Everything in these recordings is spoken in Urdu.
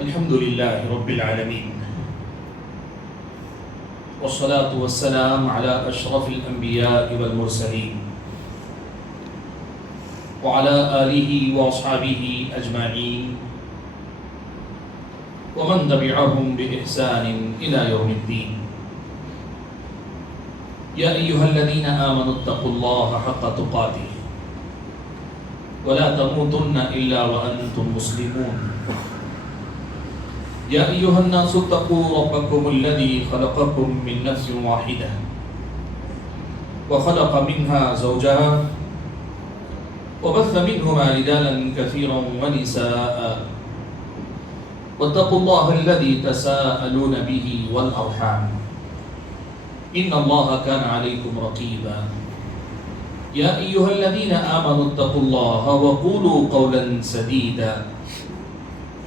الحمد لله رب العالمين والصلاة والسلام على أشرف الأنبياء والمرسلين وعلى آله وأصحابه أجمعين ومن تبعهم بإحسان إلى يوم الدين. يا أيها الذين آمنوا اتقوا الله حق تقاته ولا تموتن إلا وأنتم مسلمون. يا أيها الناس اتقوا ربكم الذي خلقكم من نفس واحدة وخلق منها زوجها وبث منهما رجالا كثيرا ونساء واتقوا الله الذي تساءلون به والأرحام إن الله كان عليكم رقيبا. يا أيها الذين آمنوا اتقوا الله وقولوا قولا سديدا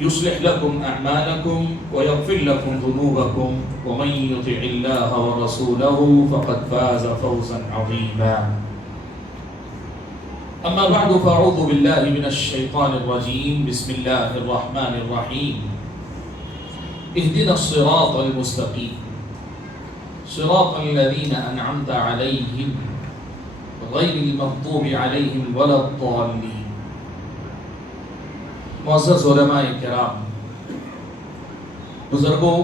يصلح لكم أعمالكم ويغفر لكم ذنوبكم ومن يطع الله ورسوله فقد فاز فوزا عظيما. أما بعد فأعوذ بالله من الشيطان الرجيم. بسم الله الرحمن الرحيم. اهدنا الصراط المستقيم صراط الذين أنعمت عليهم غير المغضوب عليهم ولا الضالين. معزز علماء کرام، بزرگوں،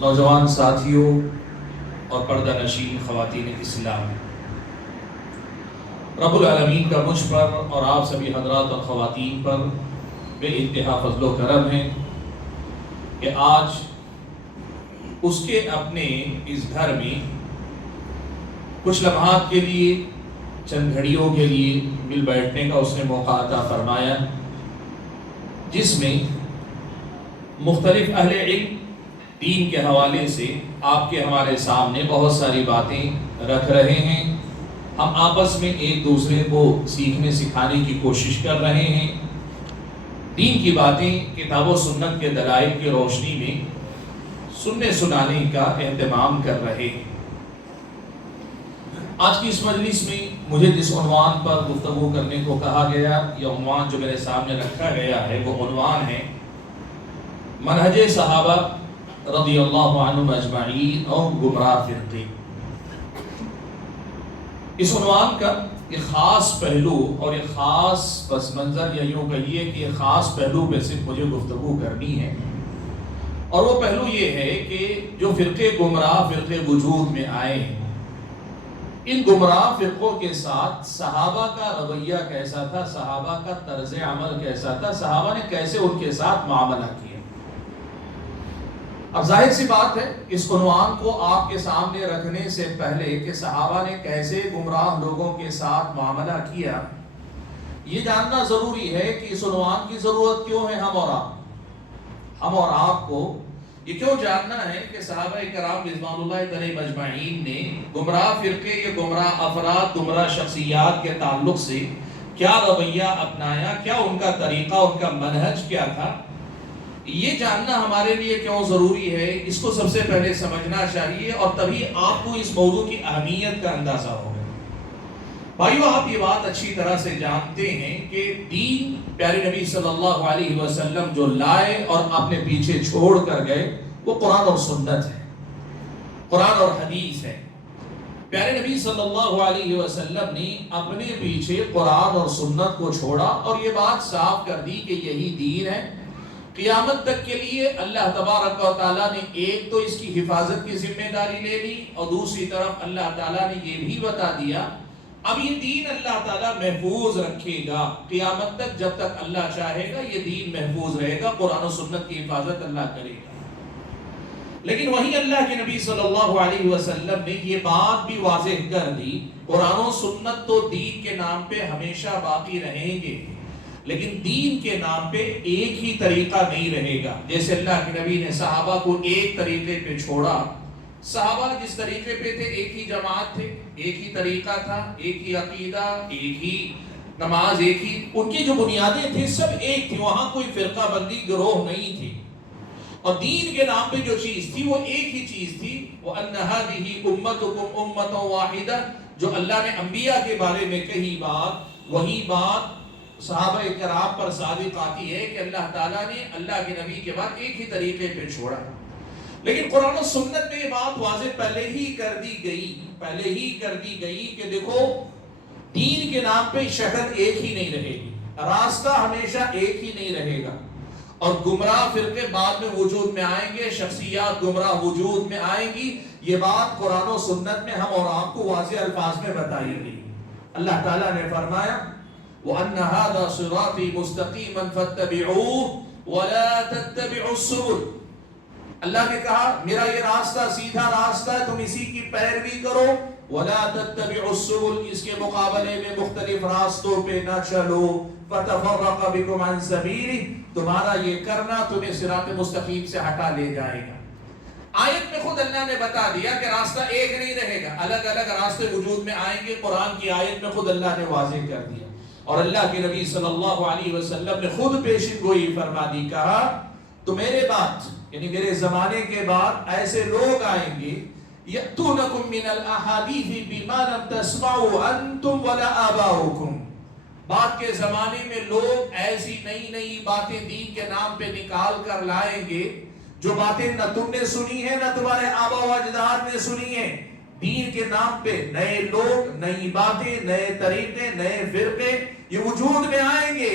نوجوان ساتھیوں اور پردہ نشین خواتین اسلام، رب العالمین کا مجھ پر اور آپ سبھی حضرات اور خواتین پر بے انتہا فضل و کرم ہے کہ آج اس کے اپنے اس گھر میں کچھ لمحات کے لیے، چند گھڑیوں کے لیے مل بیٹھنے کا اس نے موقع عطا فرمایا، جس میں مختلف اہل علم دین کے حوالے سے آپ کے ہمارے سامنے بہت ساری باتیں رکھ رہے ہیں. ہم آپس میں ایک دوسرے کو سیکھنے سکھانے کی کوشش کر رہے ہیں. دین کی باتیں کتاب و سنت کے دلائل کی روشنی میں سننے سنانے کا اہتمام کر رہے ہیں. آج کی اس مجلس میں مجھے جس عنوان پر گفتگو کرنے کو کہا گیا، یہ عنوان جو میرے سامنے رکھا گیا ہے وہ عنوان ہے منہج صحابہ رضی اللہ عنہم اجمعین اور گمراہ فرقے. اس عنوان کا ایک خاص پہلو اور ایک خاص پس منظر، یا یوں کہیے کہ ایک خاص پہلو پہ صرف مجھے گفتگو کرنی ہے، اور وہ پہلو یہ ہے کہ جو فرقے گمراہ فرقے وجود میں آئے ہیں، ان گمراہ فرقوں کے ساتھ صحابہ کا رویہ کیسا تھا، صحابہ کا طرز عمل کیسا تھا، صحابہ نے کیسے ان کے ساتھ معاملہ کیا. اب ظاہر سی بات ہے اس عنوان کو آپ کے سامنے رکھنے سے پہلے کہ صحابہ نے کیسے گمراہ لوگوں کے ساتھ معاملہ کیا، یہ جاننا ضروری ہے کہ اس عنوان کی ضرورت کیوں ہے ہم اور آپ کو. یہ کیوں جاننا ہے کہ صحابہ کرام رضوان اللہ علیہم اجمعین نے گمراہ فرقے یا گمراہ افراد، گمراہ شخصیات کے تعلق سے کیا رویہ اپنایا، کیا ان کا طریقہ، ان کا منہج کیا تھا. یہ جاننا ہمارے لیے کیوں ضروری ہے، اس کو سب سے پہلے سمجھنا چاہیے، اور تبھی آپ کو اس موضوع کی اہمیت کا اندازہ ہوگا. بھائیو، آپ یہ بات اچھی طرح سے جانتے ہیں کہ دین پیارے نبی صلی اللہ علیہ وسلم جو لائے اور اپنے پیچھے چھوڑ کر گئے وہ قرآن اور سنت ہے، قرآن اور حدیث ہے. پیارے نبی صلی اللہ علیہ وسلم نے اپنے پیچھے قرآن اور سنت کو چھوڑا اور یہ بات صاف کر دی کہ یہی دین ہے. قیامت تک کے لیے اللہ تبارک و تعالیٰ نے ایک تو اس کی حفاظت کی ذمہ داری لے لی، اور دوسری طرف اللہ تعالیٰ نے یہ بھی بتا دیا اب یہ دین اللہ تعالیٰ محفوظ رکھے گا قیامت تک. جب تک اللہ چاہے گا یہ دین محفوظ رہے گا، قرآن و سنت کی حفاظت اللہ کرے گا. لیکن وہی اللہ کے نبی صلی اللہ علیہ وسلم نے یہ بات بھی واضح کر دی، قرآن و سنت تو دین کے نام پہ ہمیشہ باقی رہیں گے، لیکن دین کے نام پہ ایک ہی طریقہ نہیں رہے گا. جیسے اللہ کے نبی نے صحابہ کو ایک طریقے پہ چھوڑا، صحابہ جس طریقے پہ تھے، ایک ہی جماعت تھے، ایک ہی طریقہ تھا، ایک ہی عقیدہ، ایک ہی نماز، ایک ہی ان کی جو بنیادیں تھیں سب ایک تھی، وہاں کوئی فرقہ بندی گروہ نہیں تھی. اور دین کے نام پہ جو چیز تھی وہ ایک ہی چیز تھی، وَأَنَّ هَذِهِ أُمَّتُكُمْ أُمَّةً وَاحِدَةً. جو اللہ نے انبیاء کے بارے میں کہی بات، وہی بات صحابہ کرام پر صادق آتی ہے کہ اللہ تعالیٰ نے اللہ کے نبی کے بعد ایک ہی طریقے پہ چھوڑا، لیکن قرآن و سنت میں یہ بات واضح پہلے ہی کر دی گئی کہ دیکھو دین کے نام پہ شکل ایک ہی نہیں رہے گی، راستہ ہمیشہ ایک ہی نہیں رہے گا، اور گمراہ فرقے بعد میں وجود میں آئیں گے، شخصیات گمراہ وجود میں آئیں گی۔ یہ بات قرآن و سنت میں ہم اور آپ کو واضح الفاظ میں بتائی گئی۔ اللہ تعالیٰ نے فرمایا وَأَنَّ هَذَا صِرَاطِي مُسْتَقِيمًا فَاتَّبِعُوهُ وَلَا تَتَّبِعُوا السُّبُلَ، اللہ نے کہا میرا یہ راستہ سیدھا راستہ ہے، تم اسی کی پیروی کرو، وَلَا تَتَّبِعُوا السُّبُلَ، اس کے مقابلے میں مختلف راستوں پہ نہ چلو، فَتَفَرَّقَ بِكُمْ عَنْ سَبِيلِهِ، تمہارا یہ کرنا تمہیں صراط مستقیم سے ہٹا لے جائے گا۔ آیت میں خود اللہ نے بتا دیا کہ راستہ ایک نہیں رہے گا، الگ الگ راستے وجود میں آئیں گے، قرآن کی آیت میں خود اللہ نے واضح کر دیا، اور اللہ کے نبی صلی اللہ علیہ وسلم نے خود پیشن گوئی فرما دی، کہا تو میرے بعد یعنی میرے زمانے کے بعد ایسے لوگ آئیں گے یَأْتُونَكُم مِّنَ الْأَحَادِيثِ بِمَا لَمْ تَسْمَعُوا أَنْتُمْ وَلَا آبَاؤُكُمْ، بعد کے زمانے میں لوگ ایسی نئی نئی باتیں دین کے نام پہ نکال کر لائیں گے جو باتیں نہ تم نے سنی ہیں نہ تمہارے آبا و اجداد نے سنی ہیں۔ دین کے نام پہ نئے لوگ، نئی باتیں، نئے طریقے، نئے فرقے یہ وجود میں آئیں گے،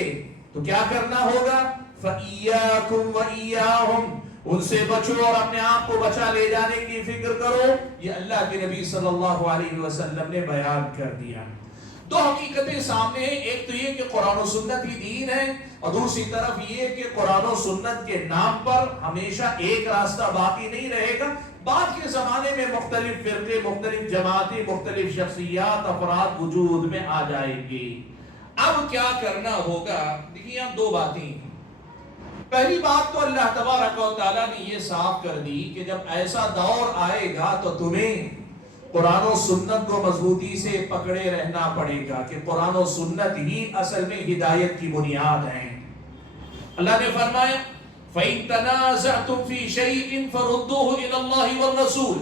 تو کیا کرنا ہوگا؟ فَإِيَّاكُمْ وَإِيَّاهُمْ، ان سے بچو اور اپنے آپ کو بچا لے جانے کی فکر کرو۔ یہ اللہ کے نبی صلی اللہ علیہ وسلم نے بیان کر دیا۔ دو حقیقتیں سامنے ہیں، ایک تو یہ کہ قرآن و سنت ہی دین ہے، اور دوسری طرف یہ کہ قرآن و سنت کے نام پر ہمیشہ ایک راستہ باقی نہیں رہے گا، بعد کے زمانے میں مختلف فرقے، مختلف جماعتیں، مختلف شخصیات، افراد وجود میں آ جائیں گی۔ اب کیا کرنا ہوگا؟ دیکھیے یہاں دو باتیں ہیں۔ پہلی بات تو اللہ تبارک و تعالیٰ نے یہ صاف کر دی کہ جب ایسا دور آئے گا تو تمہیں قرآن و سنت کو مضبوطی سے پکڑے رہنا پڑے گا، کہ قرآن و سنت ہی اصل میں ہدایت کی بنیاد ہیں۔ اللہ نے فرمایا فَإِن تَنَازَعْتُمْ فِي شَيْءٍ فَرُدُّوهُ إِلَى اللَّهِ وَالرَّسُولِ،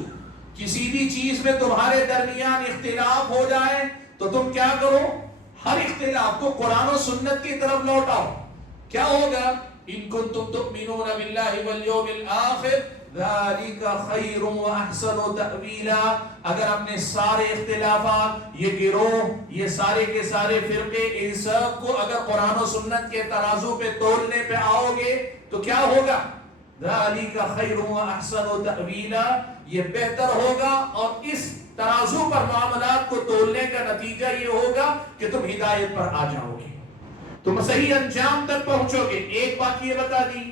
کسی بھی چیز میں تمہارے درمیان اختلاف ہو جائے تو تم کیا کرو؟ ہر اختلاف کو قرآن و سنت کی طرف لوٹاؤ۔ کیا ہوگا؟ إِن كُنتُمْ تُؤْمِنُونَ بِاللَّهِ وَالْيَوْمِ الْآخِرِ ذَلِكَ خَيْرٌ وَأَحْسَنُ تَأْوِيلًا، اگر اپنے سارے اختلافات، یہ گروہ، یہ سارے کے سارے فرقے، ان سب کو اگر قرآن و سنت کے ترازو پہ تولنے پہ آؤ گے تو کیا ہوگا؟ ذَلِكَ خَيْرٌ وَأَحْسَنُ تَأْوِيلًا، یہ بہتر ہوگا، اور اس ترازو پر معاملات کو تولنے کا نتیجہ یہ ہوگا کہ تم ہدایت پر آ جاؤ گے، تم صحیح انجام تک پہنچو گے۔ ایک بات یہ بتا دی،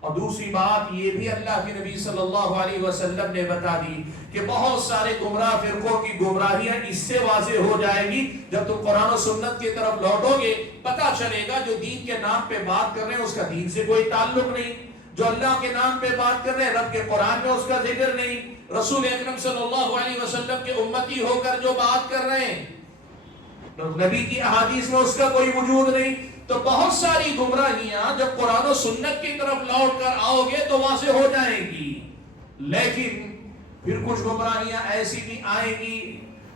اور دوسری بات یہ بھی اللہ کے نبی صلی اللہ علیہ وسلم نے بتا دی کہ بہت سارے گمراہ فرقوں کی گمراہیاں اس سے واضح ہو جائے گی جب تم قرآن و سنت کی طرف لوٹو گے، پتہ چلے گا جو دین کے نام پہ بات کر رہے ہیں اس کا دین سے کوئی تعلق نہیں، جو اللہ کے نام پہ بات کر رہے ہیں رب کے قرآن میں اس کا ذکر نہیں، رسول اکرم صلی اللہ علیہ وسلم کے امتی ہو کر جو بات کر رہے ہیں نبی کی احادیث میں اس کا کوئی وجود نہیں۔ تو بہت ساری گمراہیاں جب قرآن و سنت کی طرف لوٹ کر آؤ گے تو واضح ہو جائیں گی، لیکن پھر کچھ گمراہیاں ایسی بھی آئیں گی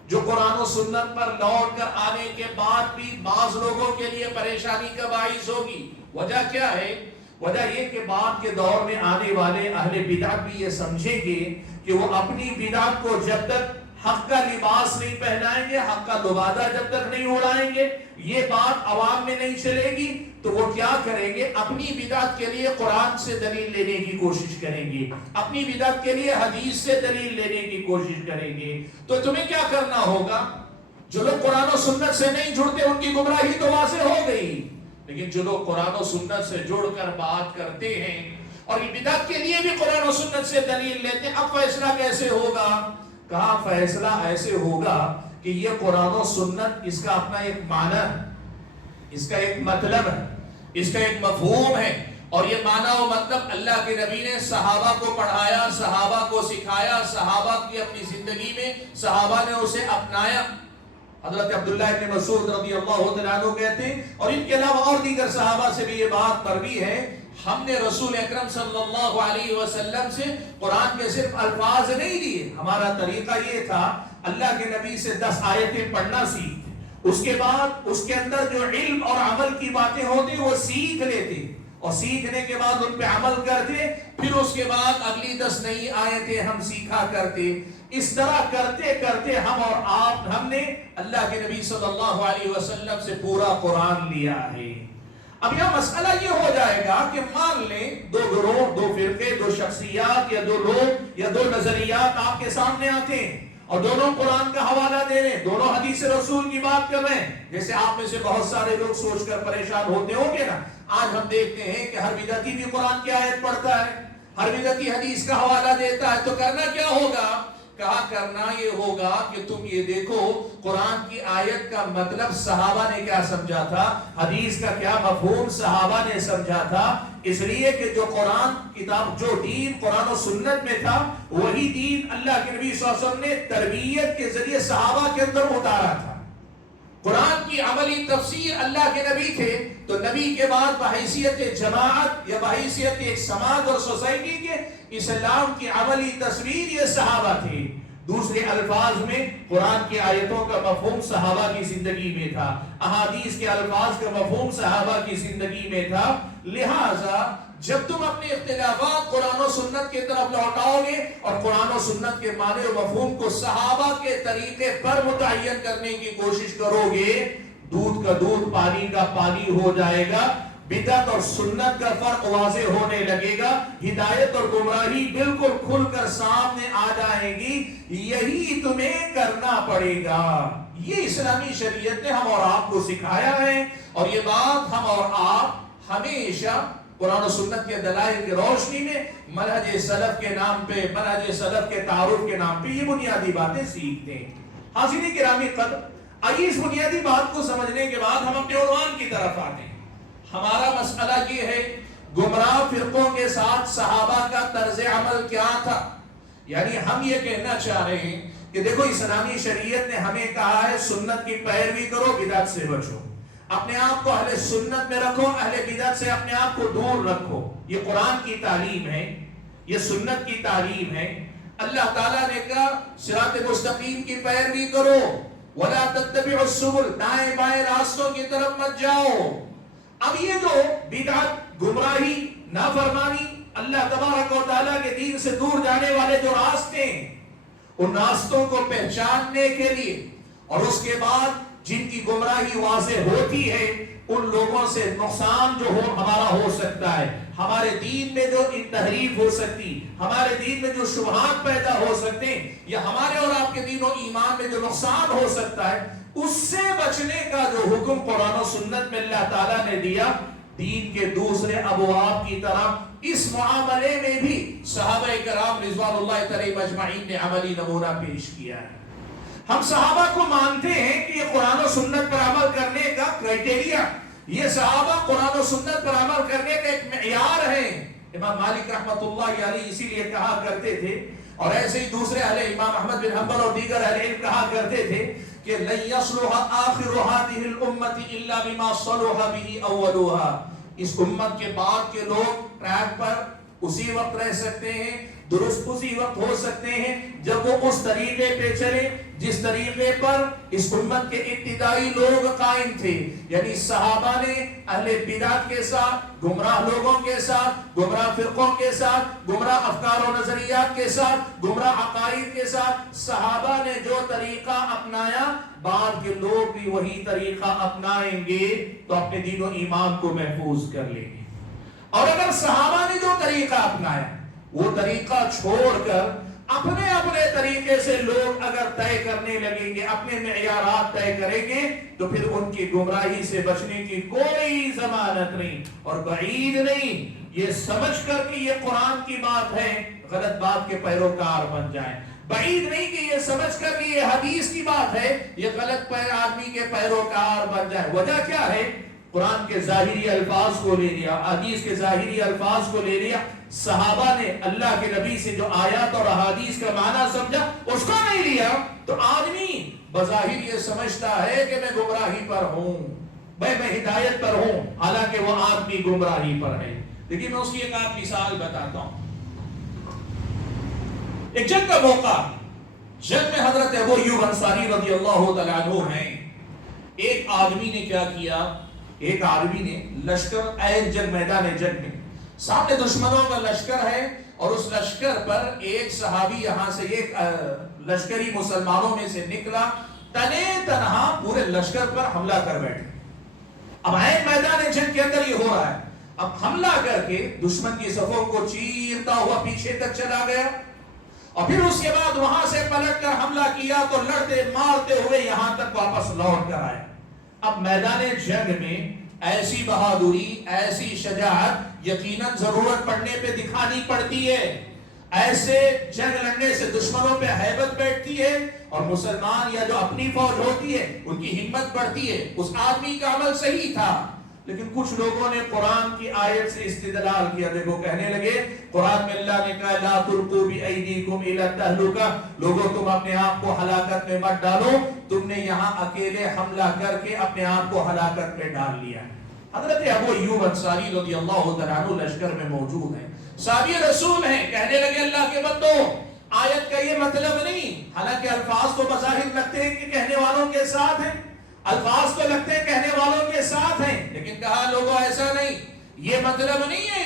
جو قرآن و سنت پر لوٹ کر آنے کے بعد بھی بعض لوگوں کے لیے پریشانی کا باعث ہوگی۔ وجہ کیا ہے؟ وجہ یہ کہ بعد کے دور میں آنے والے اہل بدعت بھی یہ سمجھیں گے کہ وہ اپنی بدعت کو جب تک حق کا لباس نہیں پہنائیں گے، حق کا لبادہ جب تک نہیں اڑائیں گے، یہ بات عوام میں نہیں چلے گی، تو وہ کیا کریں گے؟ اپنی بدعت کے لیے قرآن سے دلیل لینے کی کوشش کریں گے، اپنی بدعت کے لیے حدیث سے دلیل لینے کی کوشش کریں گے۔ تو تمہیں کیا کرنا ہوگا؟ جو لوگ قرآن و سنت سے نہیں جڑتے ان کی گمراہی تو واضح ہو گئی، لیکن جو لوگ قرآن و سنت سے جڑ کر بات کرتے ہیں اور بدعت کے لیے بھی قرآن و سنت سے دلیل لیتے ہیں، اب فیصلہ کیسے ہوگا؟ کہا فیصلہ ایسے ہوگا کہ یہ قرآن و سنت اس کا اپنا ایک معنی، اس کا ایک مطلب ہے، اس کا ایک مفہوم ہے، اور یہ معنی و مطلب اللہ کے نبی نے صحابہ کو پڑھایا، صحابہ کو سکھایا، صحابہ کی اپنی زندگی میں صحابہ نے اسے اپنایا۔ حضرت عبداللہ ابن مسعود رضی اللہ عنہ کہتے ہیں، اور ان کے علاوہ اور دیگر صحابہ سے بھی یہ بات مروی ہے، ہم نے رسول اکرم صلی اللہ علیہ وسلم سے قرآن کے صرف الفاظ نہیں لیے، ہمارا طریقہ یہ تھا اللہ کے نبی سے 10 آیتیں پڑھنا سیکھتے، اس کے بعد اس کے اندر جو علم اور عمل کی باتیں ہوتی وہ سیکھ لیتے اور سیکھنے کے بعد ان پہ عمل کرتے، پھر اس کے بعد اگلی 10 نئی آیتیں ہم سیکھا کرتے۔ اس طرح کرتے کرتے ہم نے اللہ کے نبی صلی اللہ علیہ وسلم سے پورا قرآن لیا ہے۔ اب یہاں مسئلہ یہ ہو جائے گا کہ مان لیں دو گروہ، دو فرقے، دو شخصیات یا دو لوگ یا دو نظریات آپ کے سامنے آتے ہیں اور دونوں قرآن کا حوالہ دے رہے ہیں، دونوں حدیث رسول کی بات کر رہے ہیں۔ جیسے آپ میں سے بہت سارے لوگ سوچ کر پریشان ہوتے ہوں گے نا، آج ہم دیکھتے ہیں کہ ہر بدعتی بھی قرآن کی آیت پڑھتا ہے، ہر بدعتی حدیث کا حوالہ دیتا ہے، تو کرنا کیا ہوگا؟ کہا کرنا یہ ہوگا کہ تم یہ دیکھو قرآن کی آیت کا مطلب صحابہ نے کیا سمجھا تھا، حدیث کا کیا مفہوم صحابہ نے سمجھا تھا۔ اس لیے کہ جو قرآن کتاب، جو دین قرآن و سنت میں تھا، وہی دین اللہ کے نبی صلی اللہ علیہ وسلم نے تربیت کے ذریعے صحابہ کے اندر اتارا تھا۔ قرآن کی عملی تفسیر اللہ کے نبی تھے، تو نبی کے بعد بحیثیت جماعت یا بحیثیت ایک سماج اور سوسائٹی کے اسلام کی عملی تصویر یہ صحابہ تھے۔ دوسرے الفاظ میں قرآن کی آیتوں کا مفہوم صحابہ کی زندگی میں تھا، احادیث کے الفاظ کا مفہوم صحابہ کی زندگی میں تھا۔ لہٰذا جب تم اپنے اختلافات قرآن و سنت کی طرف لوٹاؤ گے اور قرآن و سنت کے معنی و مفہوم کو صحابہ کے طریقے پر متعین کرنے کی کوشش کرو گے، دودھ کا دودھ پانی کا پانی ہو جائے گا، بدعت اور سنت کا فرق واضح ہونے لگے گا، ہدایت اور گمراہی بالکل کھل کر سامنے آ جائے گی۔ یہی تمہیں کرنا پڑے گا۔ یہ اسلامی شریعت نے ہم اور آپ کو سکھایا ہے، اور یہ بات ہم اور آپ ہمیشہ قرآن و سنت کے دلائل کی روشنی میں منہج سلف کے نام پہ، منہج سلف کے تعارف کے نام پہ یہ بنیادی باتیں سیکھتے ہیں۔ حاضرین گرامی قدر، آئیے اس بنیادی بات کو سمجھنے کے بعد ہم اپنے عنوان کی طرف آتے ہیں۔ ہمارا مسئلہ یہ ہے گمراہ فرقوں کے ساتھ صحابہ کا طرز عمل کیا تھا۔ یعنی ہم یہ کہنا چاہ رہے ہیں کہ دیکھو اسلامی شریعت نے ہمیں کہا ہے سنت کی پیروی کرو، بدعت سے بچو، اپنے آپ کو اہل سنت میں رکھو، اہل بدعت سے اپنے آپ کو دور رکھو۔ یہ قرآن کی تعلیم ہے، یہ سنت کی تعلیم ہے۔ اللہ تعالیٰ نے کہا صراط مستقیم کی پیروی کرو، وَلَا تَتَّبِعُوا السُّبُلَ، دائیں بائیں راستوں کی طرف مت جاؤ۔ اب یہ جو بدعت، گمراہی، نافرمانی، اللہ تبارک و تعالیٰ کے دین سے دور جانے والے جو راستے ہیں، ان راستوں کو پہچاننے کے لیے اور اس کے بعد جن کی گمراہی واضح ہوتی ہے، ان لوگوں سے نقصان جو ہمارا ہو سکتا ہے، ہمارے دین میں جو تحریف ہو سکتی، ہمارے دین میں جو شبہات پیدا ہو سکتے ہیں، یا ہمارے اور آپ کے دین و ایمان میں جو نقصان ہو سکتا ہے، اس سے بچنے کا جو حکم قرآن و سنت میں اللہ تعالیٰ نے دیا، دین کے دوسرے ابواب کی طرح اس معاملے میں بھی صحابہ کرام رضوان اللہ تعالی مجمعین نے عملی نمونہ پیش کیا ہے۔ ہم صحابہ کو مانتے ہیں کہ یہ قرآن و سنت پر عمل کرنے کا کرائٹیریا، یہ صحابہ قرآن و سنت پر عمل کرنے کا ایک معیار ہے۔ امام مالک رحمۃ اللہ علیہ اسی لیے کہا کرتے تھے، اور ایسے ہی دوسرے اہل امام احمد بن حنبل اور دیگر اہل علم کہا کرتے تھے کہ لن يصلح آخر هذه الامة الا بما صلح به اولها، اس امت کے بعد کے لوگ ٹریک پر اسی وقت رہ سکتے ہیں، درست اسی وقت ہو سکتے ہیں جب وہ اس طریقے پہ چلے جس طریقے پر اس امت کے ابتدائی لوگ قائم تھے۔ یعنی صحابہ نے اہل بدعت کے ساتھ، گمراہ لوگوں کے ساتھ، گمراہ فرقوں کے ساتھ، گمراہ افکار و نظریات کے ساتھ، گمراہ عقائد کے ساتھ صحابہ نے جو طریقہ اپنایا، بعد کے لوگ بھی وہی طریقہ اپنائیں گے تو اپنے دین و ایمان کو محفوظ کر لیں گے۔ اور اگر صحابہ نے جو طریقہ اپنایا وہ طریقہ چھوڑ کر اپنے اپنے طریقے سے لوگ اگر طے کرنے لگیں گے، اپنے معیارات طے کریں گے، تو پھر ان کی گمراہی سے بچنے کی کوئی ضمانت نہیں اور بعید نہیں یہ سمجھ کر کہ یہ قرآن کی بات ہے غلط بات کے پیروکار بن جائیں، بعید نہیں کہ یہ سمجھ کر کہ یہ حدیث کی بات ہے یہ غلط آدمی کے پیروکار بن جائے۔ وجہ کیا ہے؟ قرآن کے ظاہری الفاظ کو لے لیا، حدیث کے ظاہری الفاظ کو لے لیا، صحابہ نے اللہ کے نبی سے جو آیات اور احادیث کا معنی سمجھا اس کو نہیں لیا، تو آدمی بظاہر یہ سمجھتا ہے کہ میں گمراہی پر ہوں، میں ہدایت پر ہوں، حالانکہ وہ آدمی گمراہی پر ہے۔ لیکن میں اس کی ایک آدھ مثال بتاتا ہوں۔ ایک جنگ کا موقع، جنگ میں حضرت ابو ایوب انصاری رضی اللہ تعالیٰ عنہ ہیں، ایک آدمی نے کیا کیا، ایک آدمی نے لشکر عین جنگ، میدان جنگ میں سامنے دشمنوں کا لشکر ہے، اور اس لشکر پر ایک صحابی یہاں سے ایک لشکری مسلمانوں میں سے نکلا، تنے تنہا پورے لشکر پر حملہ کر بیٹھے۔ اب عین میدان جنگ کے اندر یہ ہو رہا ہے، اب حملہ کر کے دشمن کی صفوں کو چیرتا ہوا پیچھے تک چلا گیا، اور پھر اس کے بعد وہاں سے پلٹ کر حملہ کیا تو لڑتے مارتے ہوئے یہاں تک واپس لوٹ کر آئے۔ اب میدان جنگ میں ایسی بہادری، ایسی شجاعت یقیناً ضرورت پڑنے پہ دکھانی پڑتی ہے، ایسے جنگ لڑنے سے دشمنوں پہ ہیبت بیٹھتی ہے، اور مسلمان یا جو اپنی فوج ہوتی ہے ان کی ہمت بڑھتی ہے۔ اس آدمی کا عمل صحیح تھا، لیکن کچھ لوگوں نے قرآن کی آیت سے استدلال کیا، دیکھو کہنے لگے قرآن میں اللہ نے کہا لا تلقوا بأیدیکم الی التہلکہ، لوگوں تم اپنے آپ کو ہلاکت میں مت ڈالو، تم نے یہاں اکیلے حملہ کر کے اپنے آپ کو ہلاکت میں ڈال لیا۔ حضرت ابو ایوب انصاری رضی اللہ تعالیٰ عنہ لشکر میں موجود ہیں، صحابی رسول ہیں، کہنے لگے اللہ کے بندو آیت کا یہ مطلب نہیں، حالانکہ الفاظ تو بظاہر لگتے ہیں کہ کہنے والوں کے ساتھ ہیں، الفاظ تو لگتے ہیں کہنے والوں کے ساتھ ہیں، لیکن کہا لوگوں ایسا نہیں، یہ مطلب نہیں ہے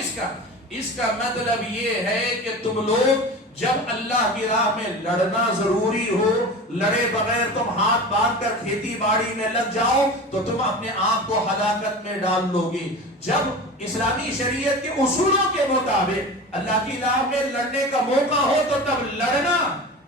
اس کا مطلب یہ ہے کہ تم لوگ جب اللہ کی راہ میں لڑنا ضروری ہو، لڑے بغیر تم ہاتھ باندھ کر کھیتی باڑی میں لگ جاؤ تو تم اپنے آپ کو ہلاکت میں ڈال لو گے۔ جب اسلامی شریعت کے اصولوں کے مطابق اللہ کی راہ میں لڑنے کا موقع ہو تو تب لڑنا،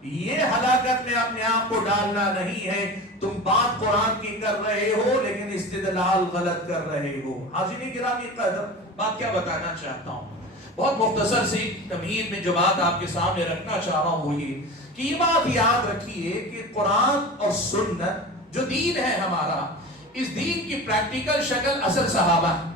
یہ ہلاکت میں اپنے آپ کو ڈالنا نہیں ہے۔ تم بات قرآن کی کر رہے ہو لیکن استدلال غلط کر رہے ہو۔ حاضرین گرامی قدر، بات کیا بتانا چاہتا ہوں، بہت مختصر سی تمہید میں جو بات آپ کے سامنے رکھنا چاہ رہا ہوں وہ یہ کہ یہ بات یاد رکھیے کہ قرآن اور سنت جو دین ہے ہمارا، اس دین کی پریکٹیکل شکل اصل صحابہ ہے،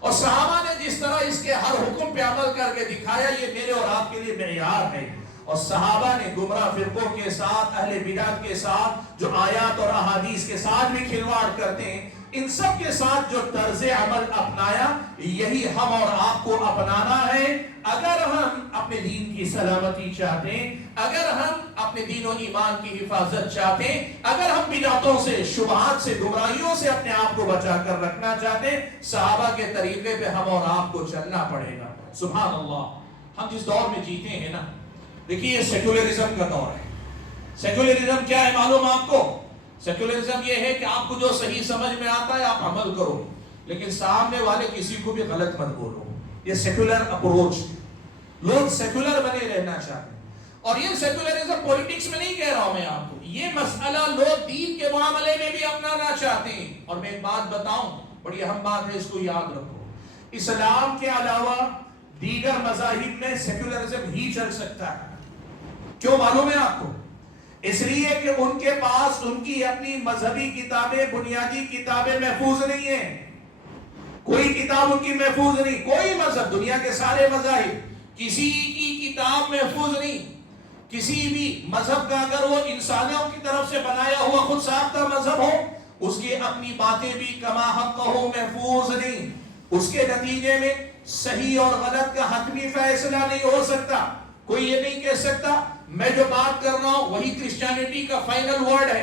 اور صحابہ نے جس طرح اس کے ہر حکم پہ عمل کر کے دکھایا یہ میرے اور آپ کے لیے معیار ہے۔ اور صحابہ نے گمراہ فرقوں کے ساتھ، اہل بدعت کے ساتھ، جو آیات اور احادیث کے ساتھ بھی کھلواڑ کرتے ہیں، ان سب کے ساتھ جو طرز عمل اپنایا یہی ہم اور آپ کو اپنانا ہے اگر ہم اپنے دین کی سلامتی چاہتے ہیں، اگر ہم اپنے دین و ایمان کی حفاظت چاہتے ہیں، اگر ہم بدعتوں سے، شبہات سے، گمراہیوں سے اپنے آپ کو بچا کر رکھنا چاہتے ہیں، صحابہ کے طریقے پہ ہم اور آپ کو چلنا پڑے گا۔ سبحان اللہ، ہم جس دور میں جیتے ہیں نا، دیکھیے یہ سیکولرزم کا دور ہے۔ سیکولرزم کیا ہے معلوم آپ کو؟ سیکولرزم یہ ہے کہ آپ کو جو صحیح سمجھ میں آتا ہے آپ عمل کرو، لیکن سامنے والے کسی کو بھی غلط مت بولو۔ یہ سیکولر اپروچ، لوگ سیکولر بنے رہنا چاہتے ہیں، اور یہ سیکولرزم پولیٹکس میں نہیں کہہ رہا ہوں میں آپ کو، یہ مسئلہ لوگ دین کے معاملے میں بھی اپنانا چاہتے ہیں۔ اور میں ایک بات بتاؤں، بڑی اہم بات ہے، اس کو یاد رکھو، اسلام کے علاوہ دیگر مذاہب میں سیکولرزم ہی چل سکتا ہے۔ کیوں معلوم ہے آپ کو؟ اس لیے کہ ان کے پاس ان کی اپنی مذہبی کتابیں، بنیادی کتابیں محفوظ نہیں ہیں، کوئی کتاب ان کی محفوظ نہیں، کوئی مذہب، دنیا کے سارے مذاہب کسی کی کتاب محفوظ نہیں۔ کسی بھی مذہب کا اگر وہ انسانوں کی طرف سے بنایا ہوا خود ساختہ مذہب ہو، اس کی اپنی باتیں بھی کما حق ہو محفوظ نہیں، اس کے نتیجے میں صحیح اور غلط کا حتمی فیصلہ نہیں ہو سکتا۔ کوئی یہ نہیں کہہ سکتا میں جو بات کر رہا ہوں وہی کرسچینٹی کا فائنل ورڈ ہے،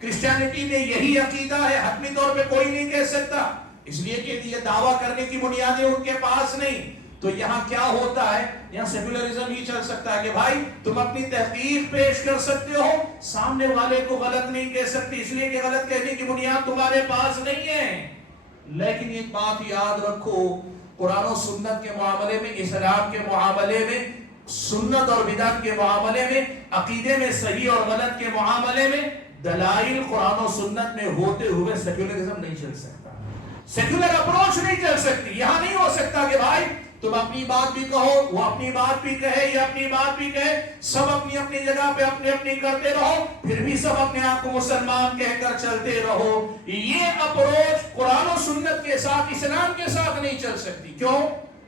کرسچینٹی میں یہی عقیدہ ہے، حتمی طور پہ کوئی نہیں کہہ سکتا، اس لیے کہ یہ دعویٰ کرنے کی بنیادیں ان کے پاس نہیں۔ تو یہاں کیا ہوتا ہے، یہاں سیکولرزم ہی چل سکتا ہے کہ بھائی تم اپنی تحقیق پیش کر سکتے ہو، سامنے والے کو غلط نہیں کہہ سکتے، اس لیے کہ غلط کہنے کی بنیاد تمہارے پاس نہیں ہے۔ لیکن ایک بات یاد رکھو، قرآن و سنت کے معاملے میں، اسلام کے معاملے میں، سنت اور بدعت کے معاملے میں، عقیدے میں صحیح اور غلط کے معاملے میں، دلائل قرآن و سنت میں ہوتے ہوئے سیکولرزم نہیں چل سکتا، سیکولر اپروچ نہیں چل سکتی۔ یہاں نہیں ہو سکتا کہ بھائی تم اپنی بات بھی کہو، وہ اپنی بات بھی کہے، یہ اپنی بات بھی کہے، سب اپنی اپنی جگہ پہ اپنی اپنی کرتے رہو، پھر بھی سب اپنے آپ کو مسلمان کہہ کر چلتے رہو۔ یہ اپروچ قرآن و سنت کے ساتھ، اسلام کے ساتھ نہیں چل سکتی۔ کیوں؟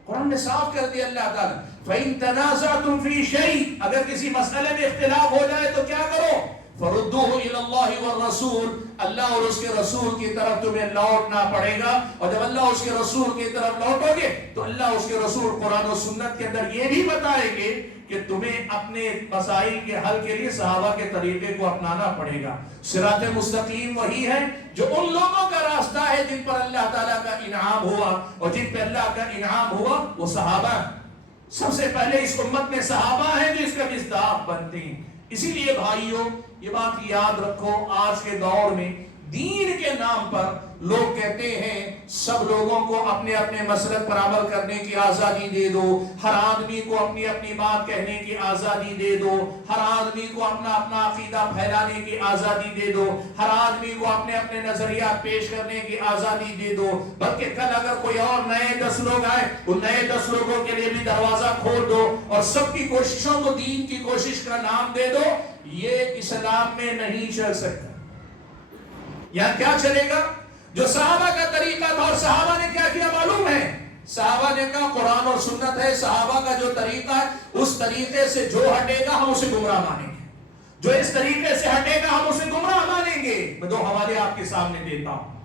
قرآن نے صاف کر دیا اللہ تعالیٰ فَإِن تَنَازَعْتُمْ فِي شَيْءٍ، اگر کسی مسئلے میں اختلاف ہو جائے تو کیا کرو؟ فردوہ الی اللہ والرسول، اللہ اور اس کے رسول کی طرف تمہیں لوٹنا پڑے گا، اور جب اللہ اس کے رسول کی طرف لوٹو گے تو اللہ اس کے رسول قرآن و سنت کے اندر یہ بھی بتائیں گے کہ تمہیں اپنے مسائل کے حل کے لیے صحابہ کے طریقے کو اپنانا پڑے گا۔ صراط مستقیم وہی ہے جو ان لوگوں کا راستہ ہے جن پر اللہ تعالیٰ کا انعام ہوا، اور جن پہ اللہ کا انعام ہوا وہ صحابہ۔ سب سے پہلے اس امت میں صحابہ ہیں جو اس کا مصداق بنتے ہیں۔ اسی لیے بھائیوں یہ بات یاد رکھو، آج کے دور میں دین کے نام پر لوگ کہتے ہیں سب لوگوں کو اپنے اپنے مسلک پر عمل کرنے کی آزادی دے دو، ہر آدمی کو اپنی اپنی بات کہنے کی آزادی دے دو، ہر آدمی کو اپنا اپنا عقیدہ پھیلانے کی آزادی دے دو، ہر آدمی کو اپنے اپنے نظریات پیش کرنے کی آزادی دے دو، بلکہ کل اگر کوئی اور نئے 10 لوگ آئے ان نئے 10 لوگوں کے لیے بھی دروازہ کھول دو اور سب کی کوششوں کو دین کی کوشش کا نام دے دو۔ یہ اسلام میں نہیں چل سکتا۔ یہاں کیا چلے گا؟ جو صحابہ کا طریقہ تھا، اور صحابہ نے کیا کیا معلوم ہے؟ صحابہ نے کہا قرآن اور سنت ہے، صحابہ کا جو طریقہ ہے اس طریقے سے جو ہٹے گا ہم اسے گمراہ مانیں گے، جو اس طریقے سے ہٹے گا ہم اسے گمراہ مانیں گے۔ میں 2 حوالے آپ کے سامنے دیتا ہوں،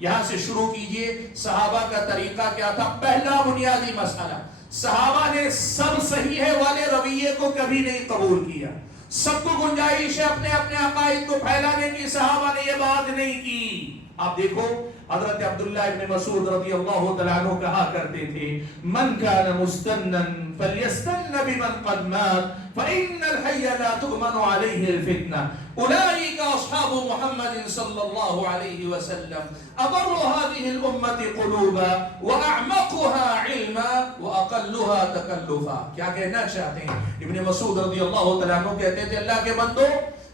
یہاں سے شروع کیجئے۔ صحابہ کا طریقہ کیا تھا؟ پہلا بنیادی مسئلہ، صحابہ نے سب صحیح ہے والے رویے کو کبھی نہیں قبول کیا۔ سب کو گنجائش ہے اپنے اپنے عقائد کو پھیلانے کی، صحابہ نے یہ بات نہیں کی۔ آپ دیکھو حضرت عبداللہ ابن مسعود رضی اللہ تعالیٰ عنہ کہا کرتے تھے من کان مستنن فلیستن بمن قد مات فإن الحی لا تؤمن علیہ الفتنہ اولئک اصحاب محمد صلی اللہ علیہ وسلم ابر هذه الامة قلوبا واعمقها علما واقلها تکلفا۔ کیا کہنا چاہتے ہیں؟ ابن مسعود رضی اللہ تعالیٰ عنہ کہتے تھے اللہ کے بندو،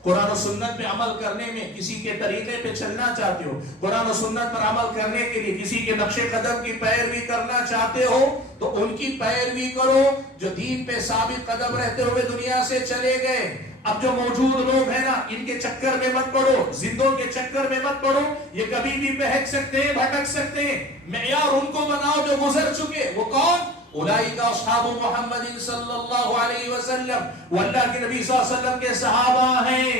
قرآن و سنت پہ عمل کرنے میں کسی کے طریقے پہ چلنا چاہتے ہو، قرآن و سنت پر عمل کرنے کے لیے کسی کے نقش قدم کی پیروی کرنا چاہتے ہو تو ان کی پیروی کرو جو دین پہ ثابت قدم رہتے ہوئے دنیا سے چلے گئے۔ اب جو موجود لوگ ہیں نا ان کے چکر میں مت پڑو، زندوں کے چکر میں مت پڑو، یہ کبھی بھی بہک سکتے ہیں، بھٹک سکتے ہیں۔ معیار ان کو بناؤ جو گزر چکے۔ وہ کون؟ اولئک اصحاب محمد صلی اللہ علیہ وسلم، وہ اللہ کے نبی صلی اللہ علیہ وسلم کے صحابہ ہیں۔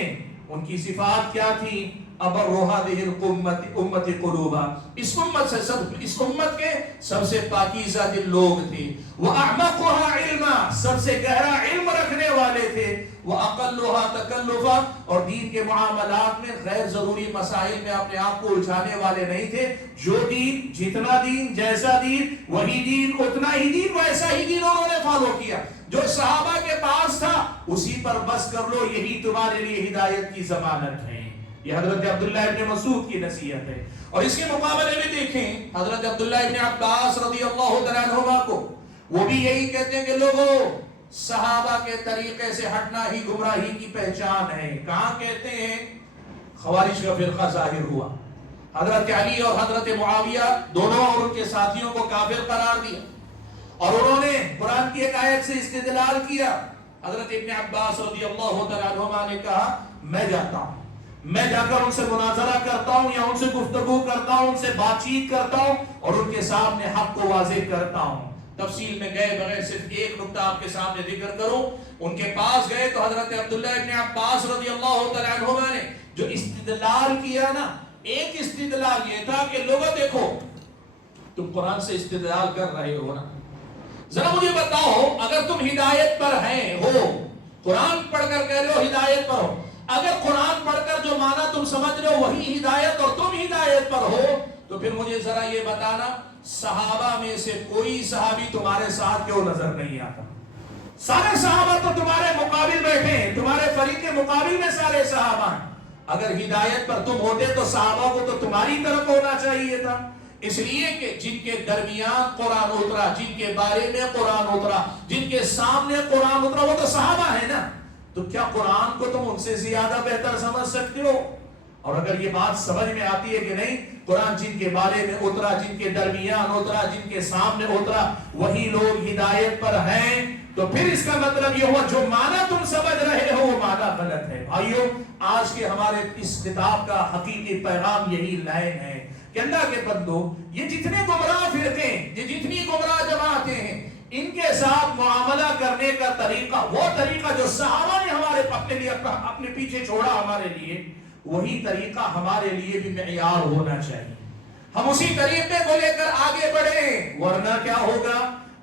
ان کی صفات کیا تھی؟ ابر هذه الامة قلوبا، اس امت سے اس امت کے سب سے پاکیزہ دل لوگ تھے۔ واعمقها علما، سب سے گہرا علم رکھنے والے تھے۔ واقلها تکلفا، اور دین کے معاملات میں غیر ضروری مسائل میں اپنے آپ کو الجھانے والے نہیں تھے۔ جو دین، جتنا دین، جیسا دین، وہی دین، اتنا ہی دین، ویسا ہی دین انہوں نے فالو کیا۔ جو صحابہ کے پاس تھا اسی پر بس کر لو، یہی تمہارے لیے ہدایت کی ضمانت ہے۔ یہ حضرت عبداللہ ابن مسعود کی نصیحت ہے۔ اور اس کے مقابلے میں دیکھیں حضرت عبداللہ ابن عباس رضی اللہ تعالیٰ عنہما کو، وہ بھی یہی کہتے ہیں کہ لوگوں صحابہ کے طریقے سے ہٹنا ہی گمراہی کی پہچان ہے۔ کہاں کہتے ہیں؟ خوارج کا فرقہ ظاہر ہوا، حضرت علی اور حضرت معاویہ دونوں اور ان کے ساتھیوں کو کافر قرار دیا، اور انہوں نے قرآن کی ایک آیت سے استدلال کیا۔ حضرت ابن عباس رضی اللہ تعالیٰ عنہما نے کہا میں جاتا ہوں، میں جا کر ان سے مناظرہ کرتا ہوں یا ان سے گفتگو کرتا ہوں، ان سے بات چیت کرتا ہوں اور ان کے سامنے حق کو واضح کرتا ہوں۔ تفصیل میں گئے بغیر صرف ایک نقطہ آپ کے سامنے ذکر کروں۔ ان کے پاس گئے تو حضرت عبداللہ ابن عباس رضی اللہ تعالیٰ عنہما نے جو استدلال کیا نا، ایک استدلال یہ تھا کہ لوگوں دیکھو تم قرآن سے استدلال کر رہے ہو نا، ذرا مجھے بتاؤ اگر تم ہدایت پر ہیں ہو، قرآن پڑھ کر کہہ رہے ہو ہدایت پر ہو، اگر قرآن پڑھ کر جو معنی تم سمجھ رہے ہو وہی ہدایت اور تم ہدایت پر ہو تو پھر مجھے ذرا یہ بتانا صحابہ میں سے کوئی صحابی تمہارے ساتھ کیوں نظر نہیں آتا؟ سارے صحابہ تو تمہارے مقابل بیٹھے ہیں، تمہارے فریق کے مقابل میں سارے صحابہ ہیں۔ اگر ہدایت پر تم ہوتے تو صحابہ کو تو تمہاری طرف ہونا چاہیے تھا، اس لیے کہ جن کے درمیان قرآن اترا، جن کے بارے میں قرآن اترا، جن کے سامنے قرآن اترا وہ تو صحابہ ہیں نا، تو کیا قرآن کو تم ان سے زیادہ بہتر سمجھ سکتے ہو؟ اور اگر یہ بات سمجھ میں آتی ہے کہ نہیں، قرآن جن کے بارے میں اترا، جن کے درمیان اترا، جن کے سامنے اترا وہی لوگ ہدایت پر ہیں، تو پھر اس کا مطلب یہ ہوا جو معنی تم سمجھ رہے ہو وہ معنی غلط ہے۔ بھائیو آج کے ہمارے اس کتاب کا حقیقی پیغام یہی لائن ہے کہ اللہ کے بندو یہ جتنے گمراہ فرقے، یہ جتنی گمراہ جماعتیں ہیں، ان کے ساتھ معاملہ کرنے کا طریقہ، وہ طریقہ جو صحابہ نے ہمارے اپنے لیے اپنے پیچھے چھوڑا ہمارے لیے، وہی طریقہ ہمارے لیے بھی معیار ہونا چاہیے. ہم اسی طریقے کو لے کر آگے بڑھیں، ورنہ کیا ہوگا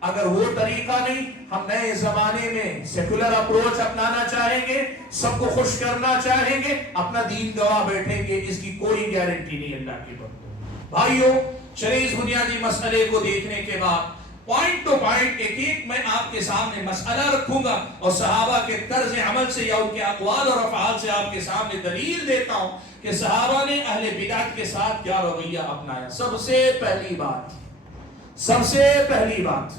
اگر وہ طریقہ نہیں. ہم نئے زمانے میں سیکولر اپروچ اپنانا چاہیں گے، سب کو خوش کرنا چاہیں گے، اپنا دین گوا بیٹھیں گے، اس کی کوئی گارنٹی نہیں اللہ کی بندوں. بھائیوں چلیں اس بنیادی مسئلے کو دیکھنے کے بعد پوائنٹ ٹو پوائنٹ ایک ایک میں آپ کے سامنے مسئلہ رکھوں گا اور صحابہ کے طرز عمل سے یا ان کے اقوال اور افعال سے آپ کے سامنے دلیل دیتا ہوں کہ صحابہ نے اہل بدعت کے ساتھ کیا رویہ اپنایا. سب سے پہلی بات